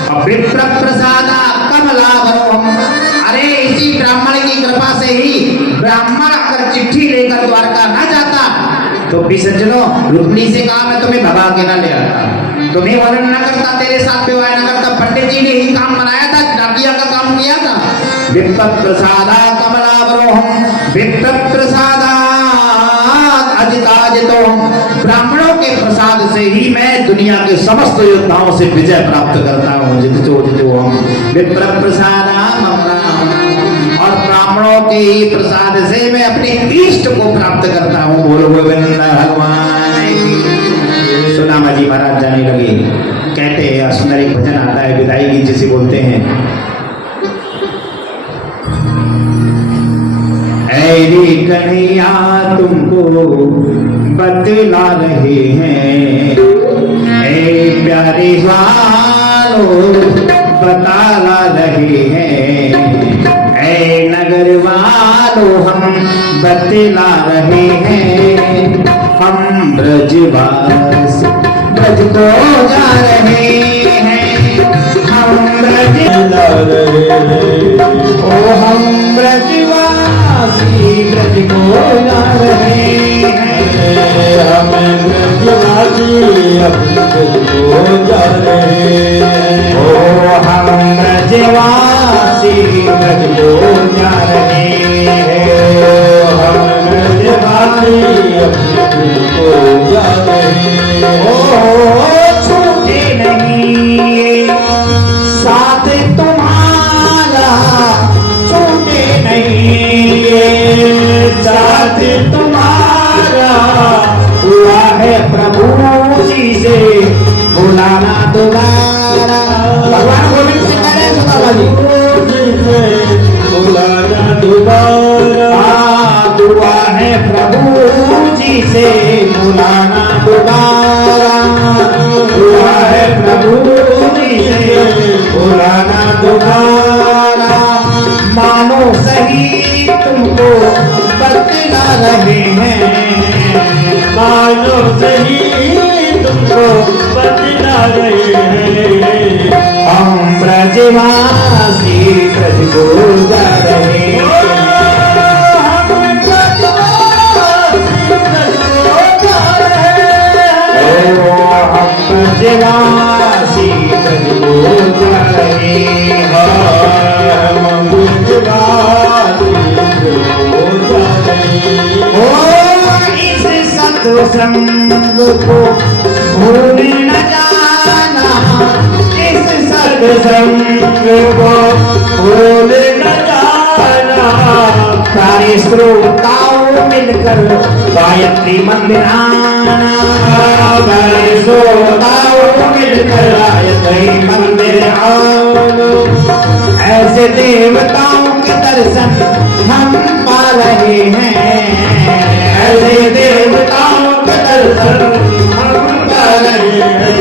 और विप्र प्रसादा कमलावरोहम, अरे इसी ब्राह्मण की कृपा से ही ब्राह्मण अगर चिट्ठी लेकर द्वारका न जाता तो भी सज्जनों रुक्मिणी से कहा मैं तुम्हें भगा के न ले आता, तुम्हें वर्ण न करता, तेरे साथ विवाह न करता। पंडित जी ने ही काम बनाया था, डाकिया का काम किया था। विप्र प्रसादा कमलावरोहम, विप्र प्रसादा अजिताज तो ब्राह्मणों के प्रसाद से ही मैं दुनिया के समस्त योद्धाओं से विजय प्राप्त करता हूँ। जितो हम विप्र प्रसादाम और ब्राह्मणों के ही प्रसाद से मैं अपने इष्ट को प्राप्त करता हूँ। बोलो गोविंद भगवान की। सुदामा जी महाराज जाने लगे, कहते हैं सुंदर एक भजन आता है, विदाई गीत जिसे बोलते हैं। ऐरी कन्हैया तुमको बतला रहे हैं, ऐ प्यारे वालों बता रहे हैं, ऐ नगर वालों हम बतला रहे हैं। हम ब्रजवास ब्रज को जा रहे हैं, हम ब्रज ला रहे हैं। ओ हम ब्रजवासी ब्रज को जा रहे हैं। हम ब्रजवासी अपने ब्रज को जा रहे हैं। ओ हम ब्रजवासी ब्रज को जा रहे हैं। हम ब्रजवासी अपने ब्रज को जा रहे हैं। ओ छूटे नहीं साथ तुम्हारा, छूटे नहीं साथ तुम्हारा, हुआ है प्रभु जी से बुलाना दोबारा। भगवान गोविंद से कह रहे हैं सुदामा जी, बुलाना दोबारा। दुआ है प्रभु जी से बुलाना दोबारा, दुआ है प्रभु जी से बुलाना दोबारा। मानो सही तुमको बतला रहे हैं, मानो सही तुमको बतला रहे हैं। हम ब्रजवासी ब्रज को जा रहे हैं। ब्रजवासी ब्रज को जा रहे हैं। हम ब्रजवासी ब्रज को जा रहे हैं। ओ इस सत्संग को भूल न जाना, इस सत्संग को भूल न जाना। सारे श्रोताओं मिलकर गायत्री मंदिर आना, सारे श्रोताओं मिलकर गायत्री मंदिर आना। ऐसे देवताओं के दर्शन हम पा रहे हैं, ऐसे देवताओं के दर्शन हम पा रहे हैं।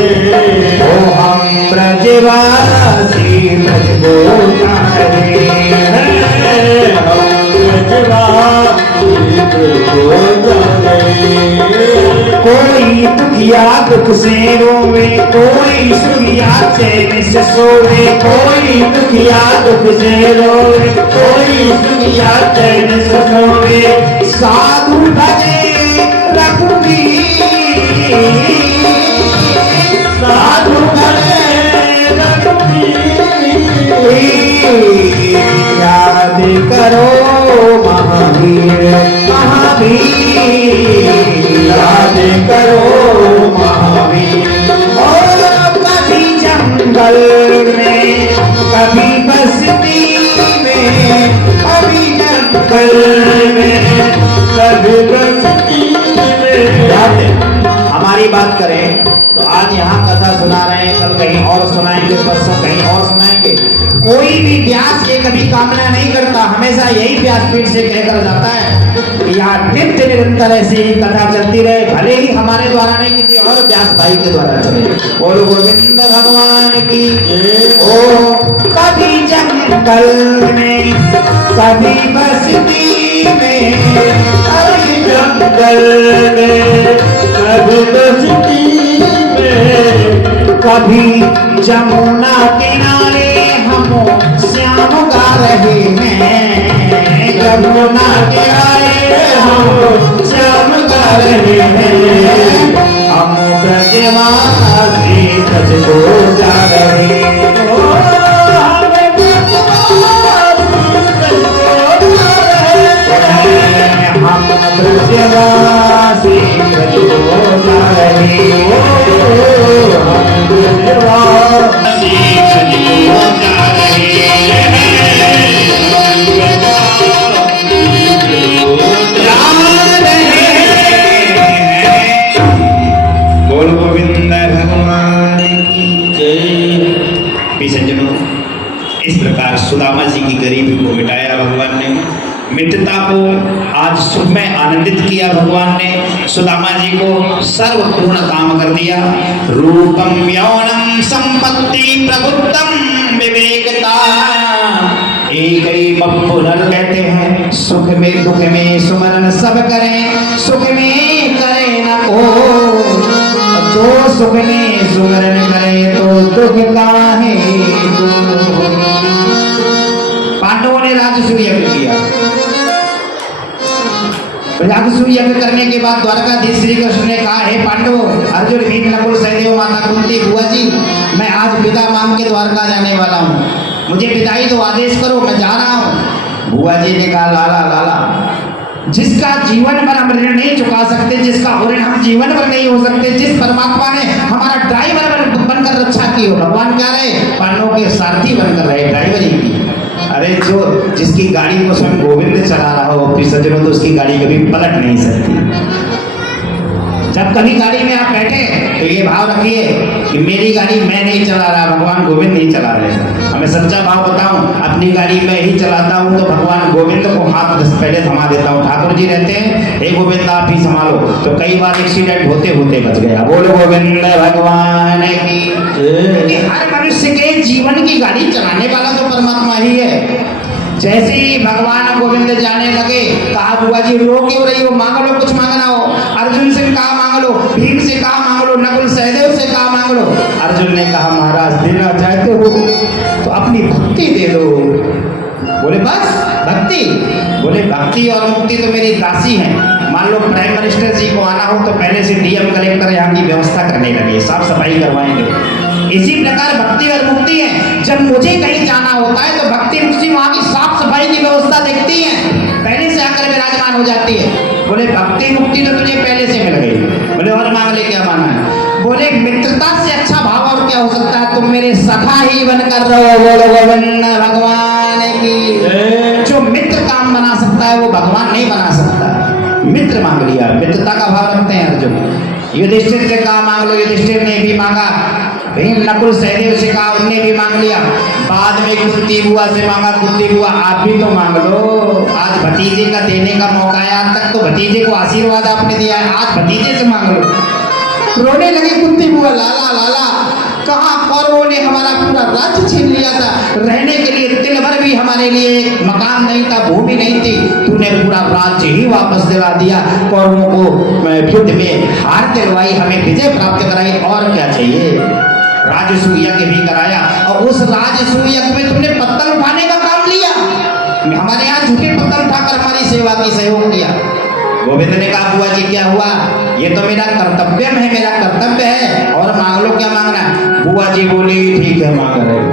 ओ हम ब्रजवासी ब्रज को जा रहे हैं। हम ब्रजवासी ब्रज को जा रहे हैं। कोई दुखिया दुख से रोवे, कोई सुखिया चैन से सोवे, कोई दुखिया दुख से रोवे, कोई सुखिया चैन से सोवे। साधु भजे रघुवीर, साधु भजे रघुवीर। याद करो महावीर, महावीर याद करो महावीर। और कभी जंगल में, कभी बस्ती में, कभी जंगल में, कभी बस्ती में। हमारी बात करें तो आज यहाँ कथा सुना रहे हैं, कल कहीं और सुनाएंगे, परसों कहीं और सुनाएंगे। कोई भी व्यास ये कभी कामना नहीं करता, हमेशा यही व्यासपीठ से कहकर जाता है कि यहाँ नित्य निरंतर ऐसी ही कथा चलती रहे, भले ही हमारे द्वारा नहीं, किसी और व्यास भाई के द्वारा चले। बोलो गोविंद भगवान की। ओ कभी जंगल में, कभी बस्ती में, कभी जंगल में, कभी बस्ती में, कभी जमुना किनारे हम श्याम गा रहे हैं। जमुना किनारे हम श्याम गा रहे हैं। हम ब्रजवासी ब्रज को जा रहे हैं। हम ब्रजवासी रहे हो हम दिलवार शीश झुको जा रहे बोल गोविंद भगवान की जय। भी सज्जनों, इस प्रकार सुदामा जी की गरीबी को मिटाया भगवान ने, मित्रता को आज सुख में आनंदित किया भगवान ने, सुदामा जी को सर्वपूर्ण काम कर दिया। रूपम यौनम संपत्ति प्रबुद्धम विवेकता एक ही पुनर् कहते हैं, सुख में दुख में सुमरन सब करें, सुख में करे न को, जो सुख में सुमरन करे तो दुख काहे को। पांडवों ने राजसूय यज्ञ किया, राजसूय यज्ञ करने के बाद द्वारकाधीश श्री कृष्ण ने कहा, हे पांडवों, अर्जुन भीम नकुल सहदेव माता कुंती बुआ जी, मैं आज विदा मांग के द्वारका जाने वाला हूँ, मुझे विदाई तो आदेश करो, मैं जा रहा हूँ। बुआ जी ने कहा, लाला लाला, जिसका जीवन भर हम ऋण नहीं चुका सकते, जिसका ऋण हम जीवन भर नहीं हो सकते, जिस परमात्मा ने हमारा ड्राइवर बनकर रक्षा की हो, भगवान क्या रहे, पांडवों के सारथी बनकर रहे, ड्राइवर ही की। अरे जो जिसकी गाड़ी को स्वयं गोविंद चला रहा हो अपनी सज्जनों, तो उसकी गाड़ी कभी पलट नहीं सकती। जब कभी गाड़ी में आप बैठे तो ये भाव रखिए कि मेरी गाड़ी मैं नहीं चला रहा, भगवान गोविंद नहीं चला रहे। हमें सच्चा भाव बताऊं, अपनी गाड़ी मैं ही चलाता हूं तो भगवान गोविंद को हाथ पहले थमा देता हूं। ठाकुर जी रहते हैं, हे गोविंद आप ही संभालो, तो कई बार एक्सीडेंट होते होते बच गया। बोलो गोविंद भगवान की। क्योंकि हर मनुष्य के जीवन की गाड़ी चलाने वाला तो परमात्मा ही है। जैसे ही भगवान गोविंद जाने लगे, कहा बुआ जी रो क्यों रही हो, मांग लो, कुछ मांगना हो। अर्जुन से कहा मांग लो, भीम से कहा मांग लो, नकुल सहदेव से कहा मांग लो। अर्जुन ने कहा महाराज देना चाहते हो तो अपनी भक्ति दे दो। बोले बस भक्ति? बोले भक्ति और मुक्ति तो मेरी दासी है। मान लो प्राइम मिनिस्टर जी को आना हो तो पहले से डीएम कलेक्टर यहाँ की व्यवस्था करने लगे, साफ सफाई करवाएंगे। इसी प्रकार भक्ति और मुक्ति है। जब मुझे कहीं जाना होता है तो भक्ति मुक्ति वहाँ की साफ सफाई की व्यवस्था देखती है, पहले से आकर विराजमान हो जाती है। बोले भक्ति मुक्ति तो तुझे पहले से मिल गई। बोले और मांग ले, क्या मांगना है? बोले मित्रता से अच्छा भाव और क्या हो सकता है, तुम मेरे सखा ही बनकर रहो। बोलो गोविंद भगवान की। जो मित्र काम बना सकता है वो भगवान नहीं बना सकता। मित्र मांग लिया, मित्रता का भाव रखते हैं अर्जुन। युधिष्ठिर से कहा मांग लो, युधिष्ठिर ने भी मांगा। भीम नकुल सहदेव से कहा, उनने भी मांग लिया। बाद में कुंती बुआ से मांगा, कुंती बुआ आप भी तो मांग लो, आज भतीजे का देने का मौका है। आज तक तो भतीजे को आशीर्वाद आपने दिया है, आज भतीजे से मांग लो। रोने लगी कुंती बुआ, लाला लाला, कहाँ कौरवों ने हमारा पूरा राज्य छीन लिया था, रहने के लिए तिल भर भी हमारे लिए एक मकान नहीं था, भूमि नहीं थी, तूने पूरा राज्य ही वापस दिला दिया। कौरवों को युद्ध में हार दिलवाई, हमें विजय प्राप्त कराई, और क्या चाहिए? राजसूय यज्ञ भी कराया, और उस राजसूय यज्ञ में तुमने पत्तल उठाने का काम लिया। हमारे यहाँ झूठे पत्तल उठाकर हमारी सेवा की सहयोग किया। गोविंद ने कहा बुआ जी क्या हुआ, ये तो मेरा कर्तव्य है, मेरा कर्तव्य है, और मांग लो, क्या मांगना? बुआ जी बोली ठीक है मांग रहे हो।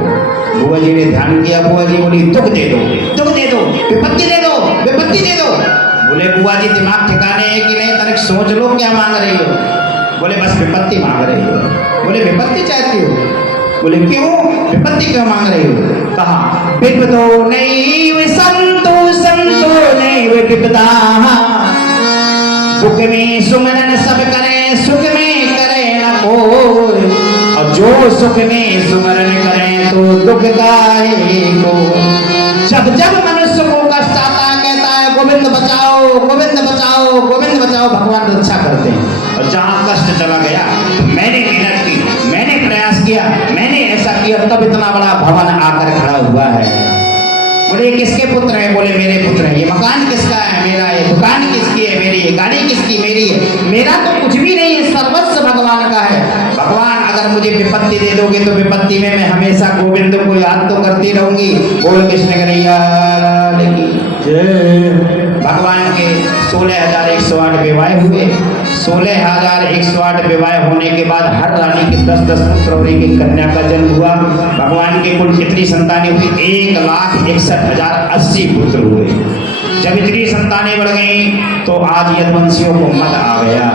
बुआ जी ने ध्यान किया, बुआ जी बोली दुख दे दो, दुख दे दो, विपत्ति दे दो, विपत्ति दे दो। बोले बुआ जी दिमाग ठिकाने है कि नहीं, तनिक सोच लो क्या मांग रही हो। बोले बस विपत्ति मांग रही हो। बोले विपत्ति चाहती हो? बोले क्यों, विपत्ति क्यों मांग रही हो? कहा विपदो नहीं संतो संतो नहीं विपदा, दुख में सुमरन सब करे, सुख में करे न कोई, और जो सुख में सुमरन करे तो दुख काहे को। जब जब मनुष्य को कष्ट आता है कहता है गोविंद बचाओ, गोविंद बचाओ, गोविंद बचाओ, भगवान रक्षा करते हैं। और जहाँ कष्ट चला गया, मैंने मेहनत की, मैंने प्रयास किया, मैंने ऐसा किया, तब इतना बड़ा भवन आकर खड़ा हुआ है। बोले किसके पुत्र हैं? बोले मेरे पुत्र हैं। ये मकान किसका है? मेरा है। दुकान किसकी है? मेरी है। गाड़ी किसकी? मेरी है। मेरा तो कुछ भी नहीं है, सर्वस्व भगवान का है। भगवान अगर मुझे विपत्ति दे दोगे तो विपत्ति में मैं हमेशा गोविंद को याद तो करती रहूंगी। बोल कृष्ण कन्हैया की जय। भगवान के 16,108 विवाह हुए। 16,108 विवाह होने के बाद हर रानी के 10-10 पुत्र और एक कन्या का जन्म हुआ। भगवान के कुल कितनी संतानें हुई? 1,61,080 पुत्र हुए। जब इतनी संतानें बढ़ गई तो आज यदुवंशियों को मत आ गया।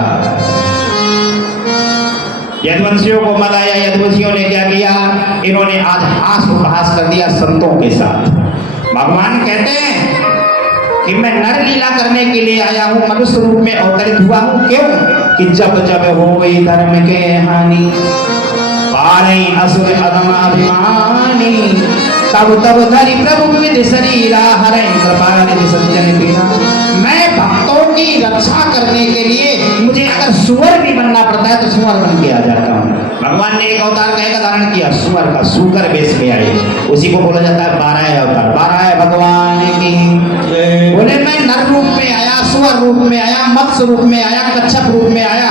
यदुवंशियों को मत आया। यदुवंशियों ने क्या किया, इन्होंने आज हास उपहास कर दिया संतों के साथ। भगवान कहते हैं कि मैं नर लीला करने के लिए आया हूँ, मनुष्य रूप में अवतरित हुआ हूँ। क्यों कि जब जब होई धर्म के हानि, पारई असुर अधम अभिमानी, तब तब धरि प्रभु विधि शरीरा, हरै कृपा निधि सज्जन पीरा। मैं भक्तों की रक्षा करने के लिए मुझे अगर सुअर भी बनना पड़ता है तो सुअर बन के आ जाता हूँ। भगवान ने एक अवतार का धारण किया, सुअर का, सूकर बेच में आए। उसी को बोला जाता है 12 अवतार। 12 भगवान की। बोले मैं नर रूप में आया, सुअर रूप में आया, मत्स्य रूप में आया, कच्छप रूप में आया।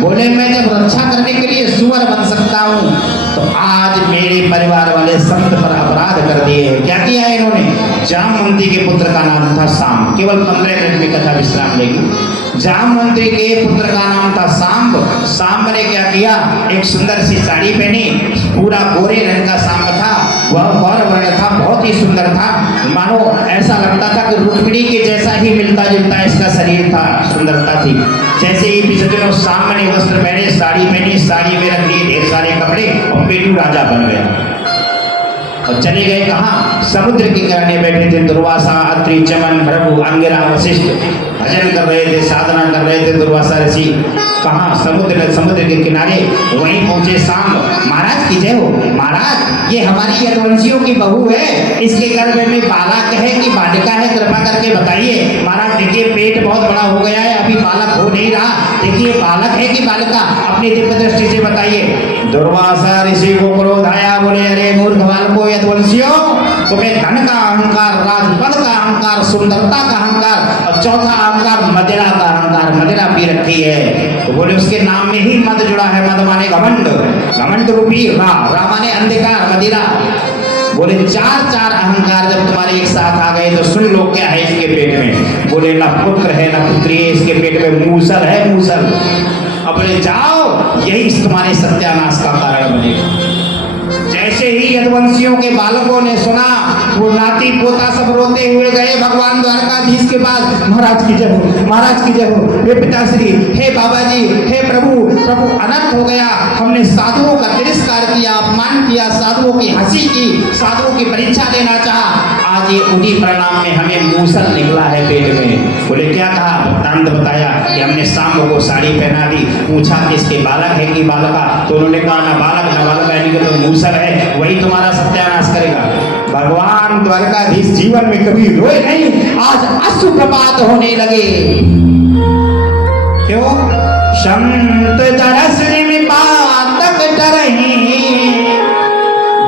बोले मैं जब रक्षा करने के लिए सुअर बन सकता हूँ तो आज मेरे परिवार वाले संत पर अपराध कर दिए हैं। क्या किया है इन्होंने? जामवंती के पुत्र का नाम था सांब। केवल 15 मिनट में कथा विश्राम लेगी। जामवंती के पुत्र का नाम था सांब। सांब ने क्या किया, एक सुंदर सी साड़ी पहनी, पूरा गोरे रंग का सांब था, वह गौर वर्ण था, बहुत ही सुंदर था। मानो ऐसा लगता था कि रुक्मिणी के जैसा ही मिलता जुलता इसका शरीर था, सुंदरता थी। जैसे ही पिछले सांब ने वस्त्र पहने, साड़ी पहनी, साड़ी में रख दिए ढेर सारे कपड़े और पेटू राजा बन गया। और चले गए कहाँ? समुद्र के किनारे बैठे थे दुर्वासा, अत्रि, चमन, भृगु, अंगिरा, वशिष्ठ भजन कर रहे थे, साधना कर रहे थे। दुर्वासा ऋषि कहाँ? समुद्र के किनारे। वहीं पहुंचे सांब। महाराज की जय हो। महाराज ये हमारी यदुवंशियों की बहू है, इसके गर्भ में बालक है कि बालिका है, कृपा करके बताइए। महाराज देखिए पेट बहुत बड़ा हो गया है, अभी बालक हो नहीं रहा, देखिए बालक है कि बालिका, अपनी दिव्य दृष्टि से बताइए। दुर्वासा ऋषि को क्रोध आया, बोले अरे मूर्ख बालको यदुवंशियों, तुम्हें धन का अहंकार, राजपद का अहंकार, सुंदरता का अहंकार और चौथा अहंकार मदिरा का अहंकार, मदिरा पी रखी है। तो बोले उसके नाम में ही मद जुड़ा है। मद माने घमंड, घमंड रूपी रा माने अंधकार, मदिरा। बोले चार अहंकार जब तुम्हारे एक साथ आ गए तो सुन लो क्या है इसके पेट में। बोले ना पुत्र है ना पुत्री है, इसके पेट में मूसल है, मूसल। अब बोले जाओ, यही तुम्हारे सत्यानाश का कारण बनेगा। जैसे ही यदुवंशियों के बालकों ने सुना, वो नाती पोता सब रोते हुए गए भगवान द्वारकाधीश के पास। महाराज की जय हो, महाराज की जय हो, हे पिताश्री, हे बाबा जी, हे प्रभु, प्रभु अनर्थ हो गया, हमने साधुओं का तिरस्कार किया, अपमान किया, साधुओं की हंसी की, साधुओं की परीक्षा लेना चाहा, आज ये उन्हीं परिणाम में हमें मूसल निकला है पेट में। बोले क्या कहा? वृत्तांत बताया कि हमने सांब को साड़ी पहना दी, पूछा कि इसके बालक है कि बालका, तो उन्होंने कहा ना बालक ना बालका, यानी कि तो मूसल है, वही तुम्हारा सत्यानाश करेगा। भगवान द्वारकाधीश जीवन में कभी रोए नहीं, आज अश्रुपात होने लगे। क्यों? संत तरस में पातक डरहि,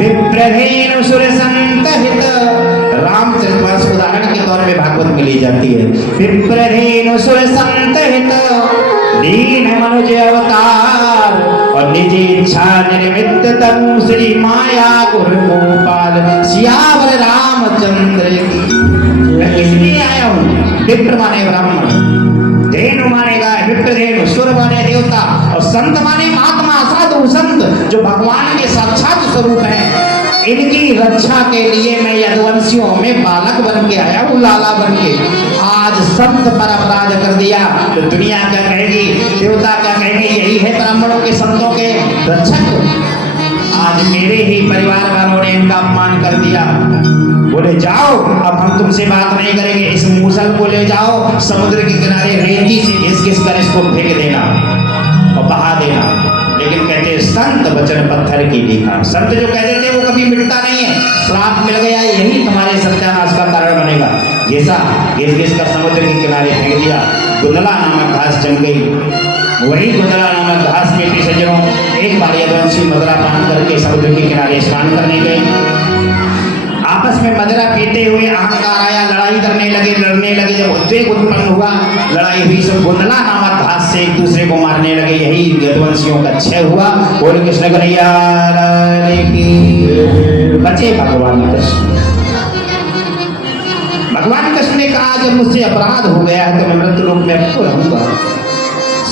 विप्रधेनु सुर संत हित। रामचरितमानस उदाहरण के तौर पे भागवत में ली जाती है। विप्रधेनु सुर संत हित, दीन मनुज अवतार, और निज इच्छा निर्मित तनु श्री माया गुरु गोपाल, सियावर रामचंद्र की। मैं इसलिए आया हूँ। विप्र माने ब्राह्मण, धेनु माने गाय, विप्र धेनु, सुर माने देवता, और संत माने महात्मा, साधु संत जो भगवान के साक्षात स्वरूप हैं। इनकी रक्षा के लिए मैं यदुवंशियों में बालक बन के आया हूँ, लाला बन के। आज संत पर अपराध कर दिया तो दुनिया क्या कहेगी, देवता क्या कहेंगे? यही है ब्राह्मणों के, संतों के रक्षक। आज मेरे ही परिवार वालों ने इनका अपमान कर दिया। बोले जाओ, अब हम तुमसे बात नहीं करेंगे, इस मूसल को ले जाओ, समुद्र के किनारे रेती से घिस कर इसको फेंक देना और बहा देना। लेकिन कहते संत वचन पत्थर की लीखा। संत जो कह देते वो कभी मिटता नहीं है। श्राप मिल गया, यही तुम्हारे सत्यानाश का कारण बनेगा। जैसा घिस कर समुद्र के किनारे फेंक दिया, गुंदला नामक घास जम गई। वही गुंदला नामक घास में भी सज्जनों एक बार यदुवंशी मदिरा पान करके समुद्र के किनारे स्नान करने गए। आपस में मदिरा पीते हुए अहंकार आया, लड़ाई करने लगे, लड़ने लगे। जब उद्वेग उत्पन्न हुआ, लड़ाई हुई, सब गुंदला नामक घास से एक दूसरे को मारने लगे। यही यदुवंशियों का क्षय हुआ। बोल कृष्ण कन्हैया बचे भगवान कृष्ण। भगवान कृष्ण ने कहा जब मुझसे अपराध हो गया है तो मैं मृत्युलोक में अब क्यों रहूंगा?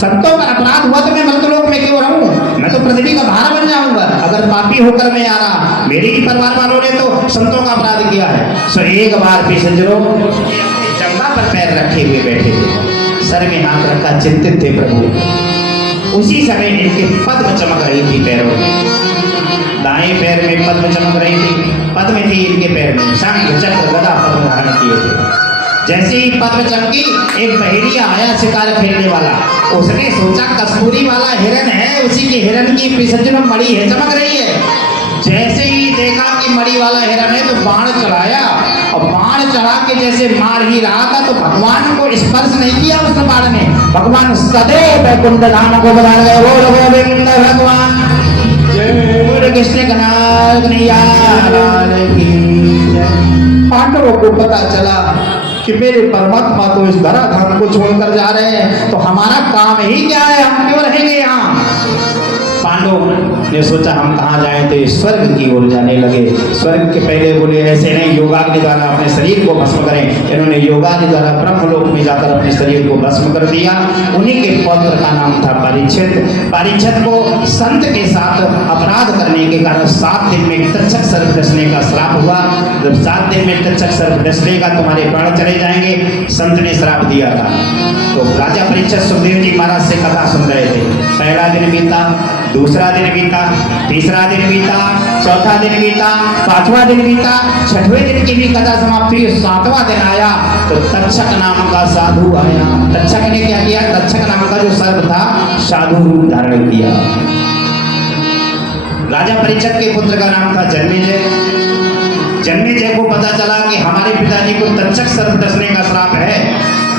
संतों पर अपराध हुआ तो मैं मृत्युलोक में क्यों रहूं? मैं तो पृथ्वी का भार बन जाऊंगा अगर पापी होकर मैं आ रहा। मेरे ही परिवार वालों ने तो संतों का अपराध किया है। सो एक बार भी सज्जनों जंगा पर पैर रखे हुए बैठे थे, सर में हाथ रखा, चिंतित थे। प्रभु उसी समय इनके पद्म चमक रही थी पैरों में। दाएं पैर में पद्म चमक रही थी, पद्म थी इनके पैर में, शंख चक्र गदा पद्म धारण किए थे। जैसे ही पद्म चमकी, एक बहेड़िया आया शिकार खेलने वाला। उसने सोचा कस्तूरी वाला हिरन है, उसी के हिरन की पिसज में मणि है, चमक रही है। जैसे ही देखा कि मणि वाला हिरन है तो बाण चढ़ाया, और बाण चढ़ा के जैसे मार ही रहा था तो भगवान को स्पर्श नहीं किया उस बाण ने। भगवान सदैव वैकुंठ धाम को बना गए। बोल गोविंद भगवान जय, कृष्ण कन्हैया लाल की जय। पांडवों को पता चला कि मेरे परमात्मा तो इस धराधाम को छोड़कर जा रहे हैं, तो हमारा काम ही क्या है, हम क्यों रहेंगे यहाँ। पांडव ने सोचा हम कहाँ जाएं, तो स्वर्ग की ओर जाने लगे। स्वर्ग के पहले बोले ऐसे नहीं, योगाग्नि द्वारा अपने शरीर को भस्म करें। इन्होंने योगाग्नि द्वारा ब्रह्मलोक में जाकर अपने शरीर को भस्म कर दिया। उन्हीं के पौत्र का नाम था परीक्षित। परीक्षित को संत के साथ अपराध करने के कारण 7 दिन में तक्षक सर्प डसने का श्राप हुआ। जब 7 दिन में तक्षक सर्प डसलेगा तुम्हारे प्राण चले जाएंगे, संत ने श्राप दिया था। तो राजा परीक्षित सुखदेव जी महाराज से कथा सुन रहे थे। पहला दिन बीता, दूसरा दिन बीता, तीसरा दिन बीता, चौथा दिन बीता, 5वां दिन बीता, 6वें दिन की भी कथा समाप्त हुई। 7वां दिन आया तो तक्षक नाम का साधु आया। तक्षक ने क्या किया, तक्षक नाम का जो सर्प था साधु रूप धारण किया। राजा परीक्षित के पुत्र का नाम था जन्मेजय। जन्मेजय को पता चला कि हमारे पिताजी को तक्षक सर्प डसने का श्राप है,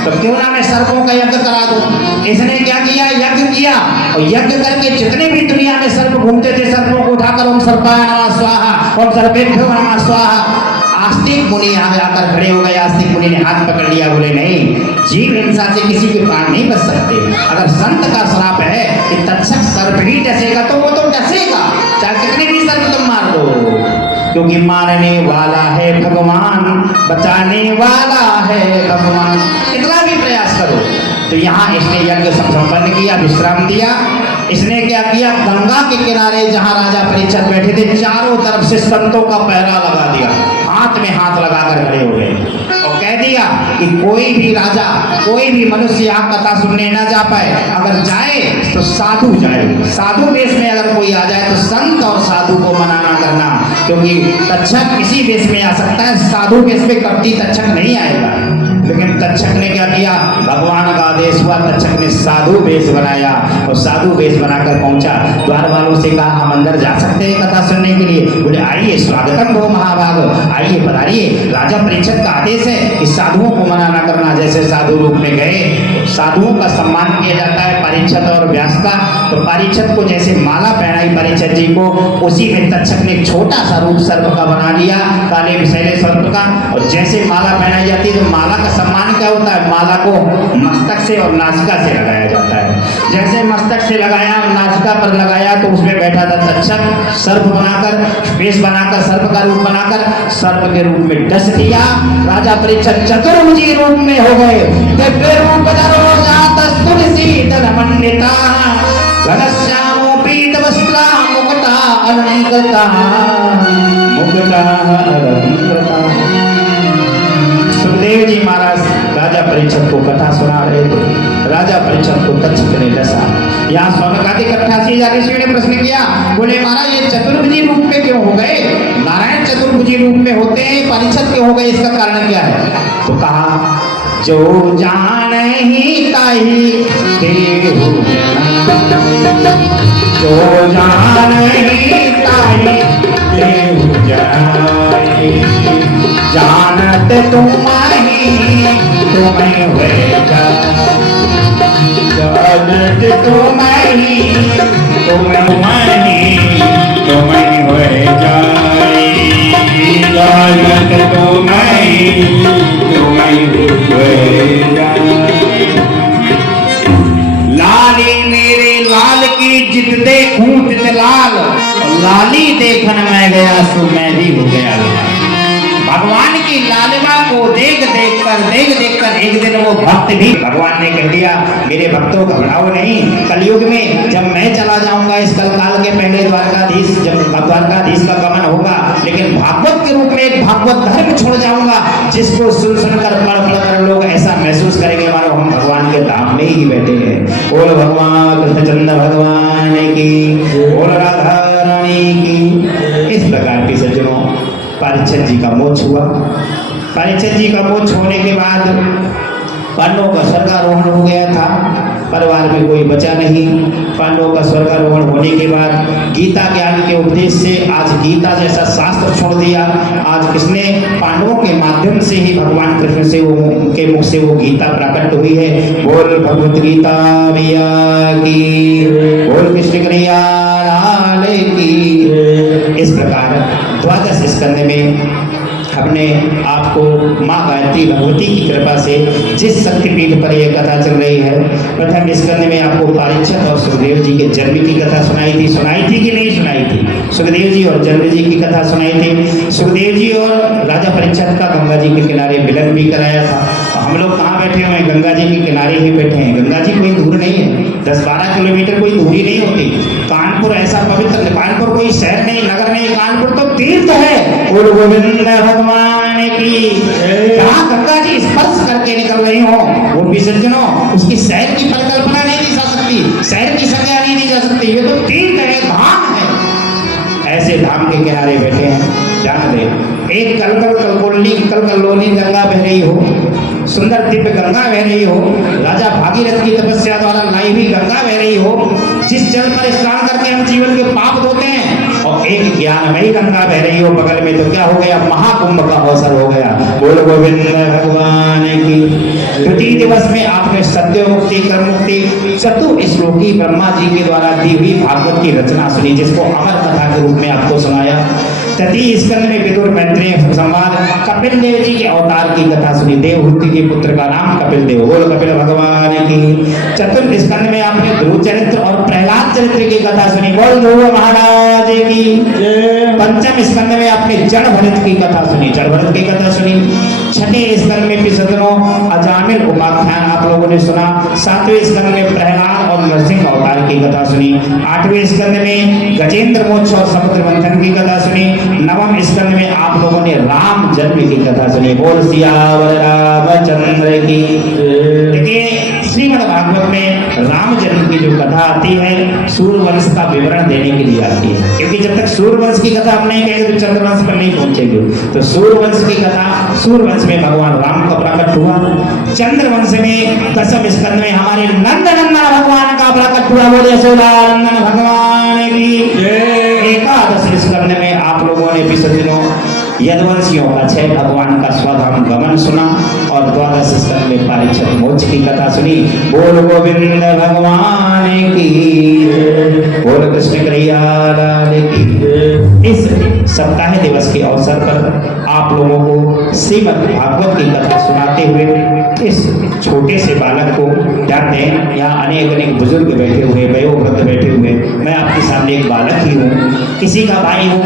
तो क्यों ना मैं सर्पों का यज्ञ करा दूं। इसने क्या किया, यज्ञ किया, और यज्ञ करके जितने भी दुनिया में सर्प घूमते थे सर्पों को उठाकर ओम सर्पाय नमः स्वाहा, ओम सर्पेभ्यो नमः स्वाहा। आस्तिक मुनि यहाँ आकर खड़े हो गए। आस्तिक मुनि ने हाथ पकड़ लिया, बोले नहीं, जीव हिंसा से किसी के प्राण नहीं बच सकते। अगर संत का श्राप है कि तक्षक सर्प ही डसेगा तो वो तो डसेगा, चाहे कितने भी सर्प तुम मार दो, क्योंकि मारने वाला है भगवान, बचाने वाला है भगवान। कितना भी प्रयास करो। तो यहाँ इसने यज्ञ संपन्न किया, विश्राम दिया। इसने क्या किया, गंगा के किनारे जहाँ राजा परीक्षित बैठे थे चारों तरफ से संतों का पहरा लगा दिया। हाथ में हाथ लगाकर खड़े हो गए और कह दिया कि कोई भी राजा, कोई भी मनुष्य यहाँ कथा सुनने ना जा पाए। अगर जाए तो साधु जाए, साधु वेश में अगर कोई आ जाए तो संत और साधु को मना ना करना, क्योंकि तक्षक किसी वेश में आ सकता है, साधु वेश में कभी तक्षक नहीं आएगा। लेकिन तक्षक ने क्या किया, भगवान का आदेश हुआ, तक्षक ने साधु वेश बनाया और साधु वेश बनाकर पहुंचा। द्वार वालों से कहा हम अंदर जा सकते हैं कथा सुनने के लिए। बोले आइए, स्वागतम भो महाभागो, आइए पधारिए। राजा परीक्षित का आदेश है कि साधुओं को मना ना करना। जैसे साधु रूप में गए, साधुओं का सम्मान किया जाता है परीक्षित और व्यास का। तो परीक्षित को जैसे माला पहनाई परीक्षित जी को, उसी में तक्षक ने छोटा सा रूप सर्प का बना लिया, काले विषैले सर्प का। और जैसे माला पहनाई जाती है तो माला का सम्मान क्या होता है, माला को मस्तक से और नासिका से लगाया जाता है। जैसे मस्तक से लगाया और नासिका पर लगाया तो उसमें बैठा था तक्षक, सर्प बनाकर, वेश बनाकर, सर्प का रूप बनाकर सर्प के रूप में डस दिया। राजा परीक्षित चतुर्भुजी रूप में हो गए। दिव्य रूप धरो जातस् तुलसी दलमंडिता, घनश्यामो पीत वस्त्रा मुकुटा अलंकृता, मुकुटा अलंकृता। सुखदेव जी महाराज राजा परीक्षित को कथा सुना रहे थे। राजा परीक्षित को तक्षक ने डसा। यहाँ सौनकादि 88,000 ऋषियों ने प्रश्न किया, बोले महाराज ये चतुर्भुजी रूप में क्यों हो गए? नारायण चतुर्भुजी रूप में होते हैं, परीक्षित क्यों हो गए, इसका कारण क्या है? तो कहा जो जान ही ताही देहु, जो जान ही ताही देहु जाई, जानत तुम ही तुम्हें होएगा, जानत तुम ही तुम्हें होए जाई, जानत तुम ही तुम्हें होए जाई। लाली मेरे लाल की जित देखूं तित लाल, लाली देखन मैं गया सो मैं भी हो गया लाल। भगवान की लालिमा को देख देख कर एक दिन वो भक्त भी, भगवान ने कह दिया मेरे भक्तों घबराओ नहीं, कलयुग में जब मैं चला जाऊंगा इस कलकाल के पहले द्वारकाधीश, जब द्वारकाधीश का गमन होगा, लेकिन भागवत के रूप में एक भागवत धर्म छोड़ जाऊंगा जिसको सुन सुनकर पढ़ कर लोग ऐसा महसूस करेंगे मानो हम भगवान के धाम में ही बैठे हैं। बोल भगवान कृष्णचंद्र भगवान की, बोल राधा रानी की। इस प्रकार के सज्जनों परीक्षित जी का मोक्ष हुआ। परीक्षित जी का मोक्ष होने के बाद पांडवों का स्वर्गारोहण हो गया था। परिवार में कोई बचा नहीं। पांडवों का स्वर्गारोहण होने के बाद गीता ज्ञान के उपदेश से आज गीता जैसा शास्त्र छोड़ दिया। आज किसने? पांडवों के माध्यम से ही भगवान कृष्ण से वो उनके मुख से वो गीता प्रकट हुई है। बोल भगवत गीता मैया की, बोल कृष्ण कन्हैया लाल की। इस प्रकार द्वादश स्कंद में अपने आपको माँ गायत्री भगवती की कृपा से जिस शक्तिपीठ पर यह कथा चल रही है, प्रथम स्कंद में आपको परीक्षित और सुखदेव जी के जन्म की कथा सुनाई थी कि नहीं सुनाई थी? सुखदेव जी और जन्म जी की कथा सुनाई थी। सुखदेव जी और राजा परीक्षित का गंगा जी के किनारे मिलन भी कराया था। और हम लोग कहाँ बैठे हुए हैं? गंगा जी के किनारे ही बैठे हैं। गंगा जी कोई दूर नहीं है, 10-12 किलोमीटर कोई दूरी नहीं होती। कानपुर ऐसा पवित्र, कानपुर कोई शहर नहीं, नगर नहीं, कानपुर तो तीर्थ है। बोल गोविंद भगवान की। जहाँ गंगा जी स्पर्श करके निकल रही हो वो भी सज्जनों, उसकी शहर की परिकल्पना नहीं दी जा सकती, शहर की संज्ञा नहीं दी जा सकती। ये तो तीर्थ है, धाम है। ऐसे धाम के किनारे बैठे हैं। ध्यान दें, एक कलकलोनी गंगा बह रही हो, सुंदर दिव्य गंगा बह रही हो, राजा भागीरथ की तपस्या द्वारा लाई हुई गंगा बह रही हो, जिस जल पर स्नान करके हम जीवन के पाप धोते हैं, और एक ज्ञानमयी गंगा बह रही हो बगल में, तो क्या हो गया? महाकुंभ का अवसर हो गया। बोल गोविंद भगवान की। द्वितीय दिवस में आपने सत्य मुक्ति, कर्म मुक्ति, चतुश्लोकी ब्रह्मा जी के द्वारा दी हुई भागवत की रचना सुनी, जिसको अमर कथा के रूप में आपको सुनाया। तृतीय स्कंद में विदुर मैत्रेय संवाद, कपिल देव जी के अवतार की कथा सुनी। देवहूति के पुत्र का नाम कपिल देव। बोल कपिल भगवान की। चतुर्थ स्कंद में आपने ध्रुव चरित्र और प्रहलाद चरित्र की कथा सुनी। बोल ध्रुव महाराज की। पंचम स्कंद में आपने जड़ भरत की कथा सुनी, जड़ भरत की कथा सुनी। छठे स्कंद में भी सज्जनों अजामिल उपाख्यान आप लोगों ने सुना। सातवें स्कंद में प्रहलाद और नरसिंह अवतार की कथा सुनी। आठवें स्कंद में गजेंद्र मोक्ष और समुद्र मंथन की कथा सुनी। नवम स्कंद में आप लोगों ने राम जन्म की कथा सुनी। बोल सियावर रामचंद्र की। देखिए श्रीमद् भागवत में राम जन्म की जो कथा आती है सूर्यवंश का विवरण देने के लिए आती है, क्योंकि जब तक सूर्यवंश की कथा हम नहीं कहेंगे तो चंद्रवंश पर नहीं पहुंचेंगे। तो सूर्यवंश की कथा, सूर्यवंश में भगवान राम का प्रकट हुआ। चंद्रवंश में दसम स्कंद में हमारे नंदनंदन भगवान का प्रकट हुआ। बोले यशोदानंदन भगवान की। एकादश स्कंद में आप लोगों ने भी सज्जनों यदुवंशियों का 6 भगवान का स्वधाम गमन सुना, और द्वादश स्कंद में परीक्षित मोक्ष की कथा सुनी। बोल गोविंद भगवान की। बोल कृष्ण कन्हैया लाल की। इस सप्ताह दिवस के अवसर पर आप लोगों को श्रीमद् भागवत की कथा सुनाते हुए इस छोटे से बालक को ध्यान दें। यहाँ अनेक बुजुर्ग बैठे हुए, वयोवृद्ध बैठे हुए, मैं आपके सामने एक बालक ही हूँ, किसी का भाई हूँ,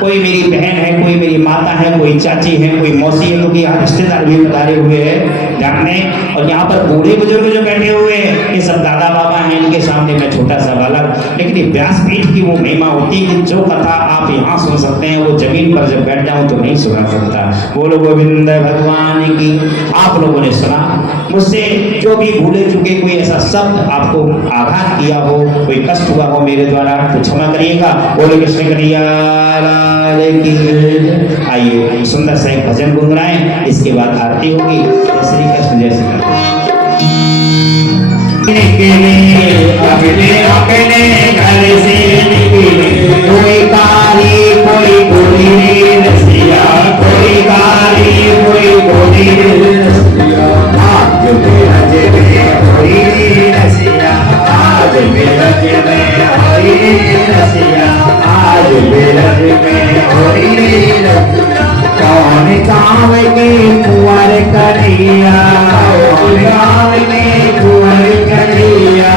कोई मेरी बहन है, कोई मेरी माता है, कोई चाची है, कोई मौसी है, क्योंकि यहाँ रिश्तेदार भी पधारे हुए हैं ध्यान दें। और यहाँ पर बूढ़े बुजुर्ग जो बैठे हुए हैं ये सब दादा बाबा हैं, इनके सामने मैं छोटा सा बालक। लेकिन ये व्यासपीठ की वो महिमा होती है कि जो कथा आप यहाँ सुन सकते हैं वो जमीन पर जब बैठ जाऊं तो नहीं सुना सकता। बोलो गोविंद भगवान की। आप लोगों ने सुना, मुझसे जो भी भूले चुके कोई ऐसा शब्द आपको आघात किया हो, कोई कष्ट हुआ हो मेरे द्वारा, तो क्षमा करिएगा। बोलो कृष्ण कन्हैया लाल की। आइए सुंदर सा एक भजन गुनगुनाएं, इसके बाद आरती होगी। जय श्री कृष्ण, जय श्री कृष्ण। अपने घर से निकले, कोई कारी कोई गोरी रे रसिया, कोई कारी कोई गोरी रे रसिया। आज मेरा जय होई रसिया, आज मेरा जय होई रसिया, आज मेरा जय होई रसिया। कौन गाँव के कुंवर कन्हैया, कौन गाँव के कुंवर कन्हैया,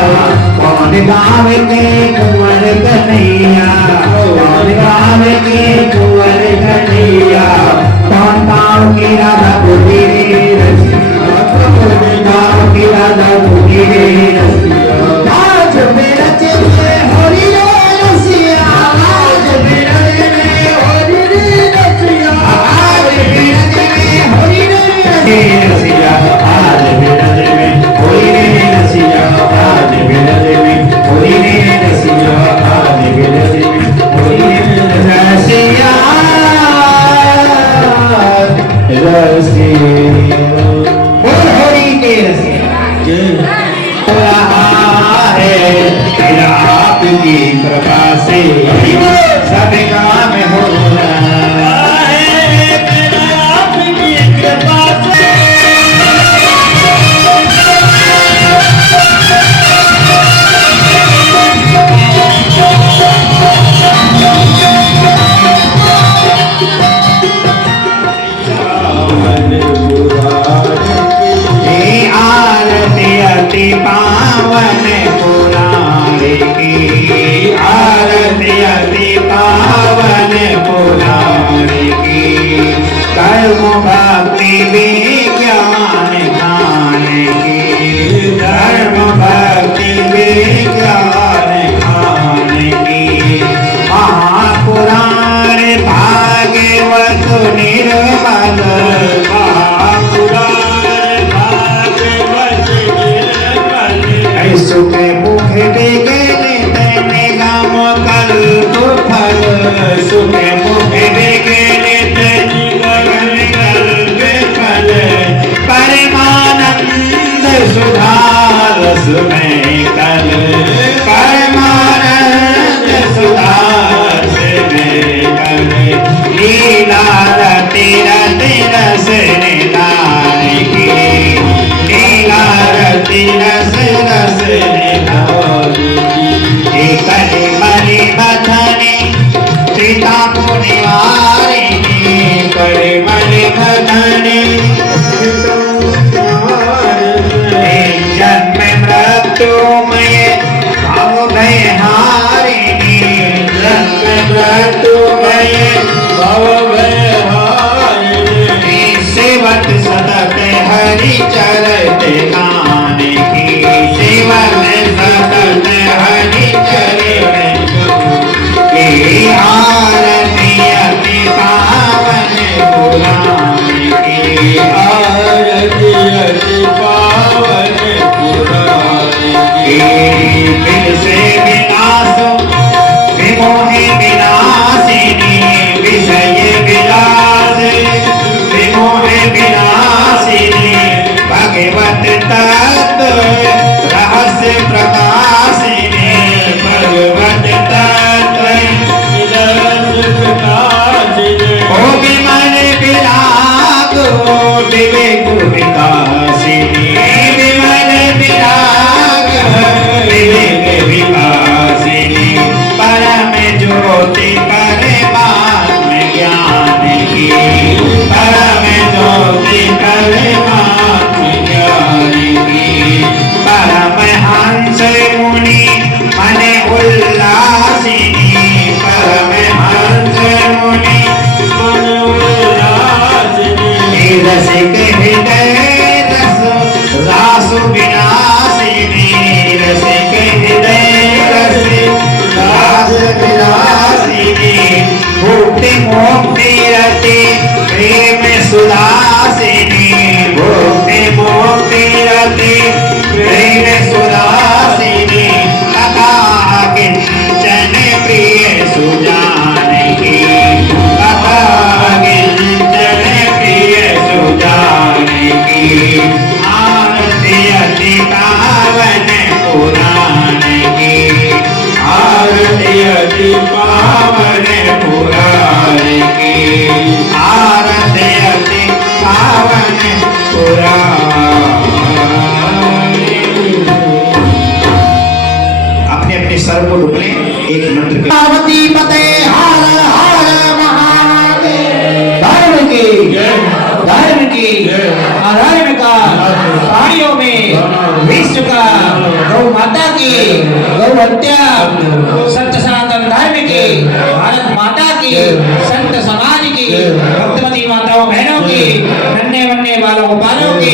कौन गाँव के कुंवर कन्हैया, कौन गाँव के कुंवर कन्हैया, कौन गाँव की राधा बुद्धि रे रसिया, कौन गाँव की राधा बुद्धि रे रसिया। आज मेरा जय होई रसिया, आज मेरा जय होई रसिया, सुख मुख विगलित गगन कल्प फल परमानंद सुधा रस में कल परमानंद सुधा रस में कल लीला रति रति रस निधान की लीला रति रस रस निधान की कलि मलि बधनी त्रिता मुनिवारिणी कलि मलि बधनी जन्म मृत्युमय भाव भय हारिणी जन्म मृत्युमय भव भय हारिणी सेवत सतत हरि चरत गान की सेवत सतत हरि चरत की आरती अति पावन पुराण की आरती अति पावन पुराणी बिन से विनाश विमोहि विनाशिनी विषय विलास विमोहि विनाशिनी भगवत तत्व रहस्य प्रकाशिनी भगवत तत्व ओ विमल विराग विवेक विकासिनी विमल विराग विवेक विकासिनी परम ज्योति परमात्म ज्ञान की परम ज्योति परमात्म ज्ञान की परमहंस मुनि मन उल्लासिनी परमहंस मुनि मन उल्लासिनी रसिक हृदय रस रासु विनाशिनी रसिक हृदय रस रास विनाशिनी भुक्ति मुक्ति रति प्रेम सुदासिनी भुक्ति मुक्ति रति प्रेम सुदासिनी कथा किंचन प्रिय सुजानकी कथा किंचन प्रिय सुजानकी आरती अति पावन पुराण की आरती अति पावन पुराण की आरती अति पावन पुराण अपने अपने सर को ढूंढ लें एक मंत्र के पार्वती पते हर हर महादेव धर्म की अधर्म का प्राणियों में विश्व का गौ माता की गौ हत्या सत्य सनातन धर्म की भारत माता की संत समाज की भक्तमती माताओं बहनों की नन्हे वन्ने बालों गोपालों की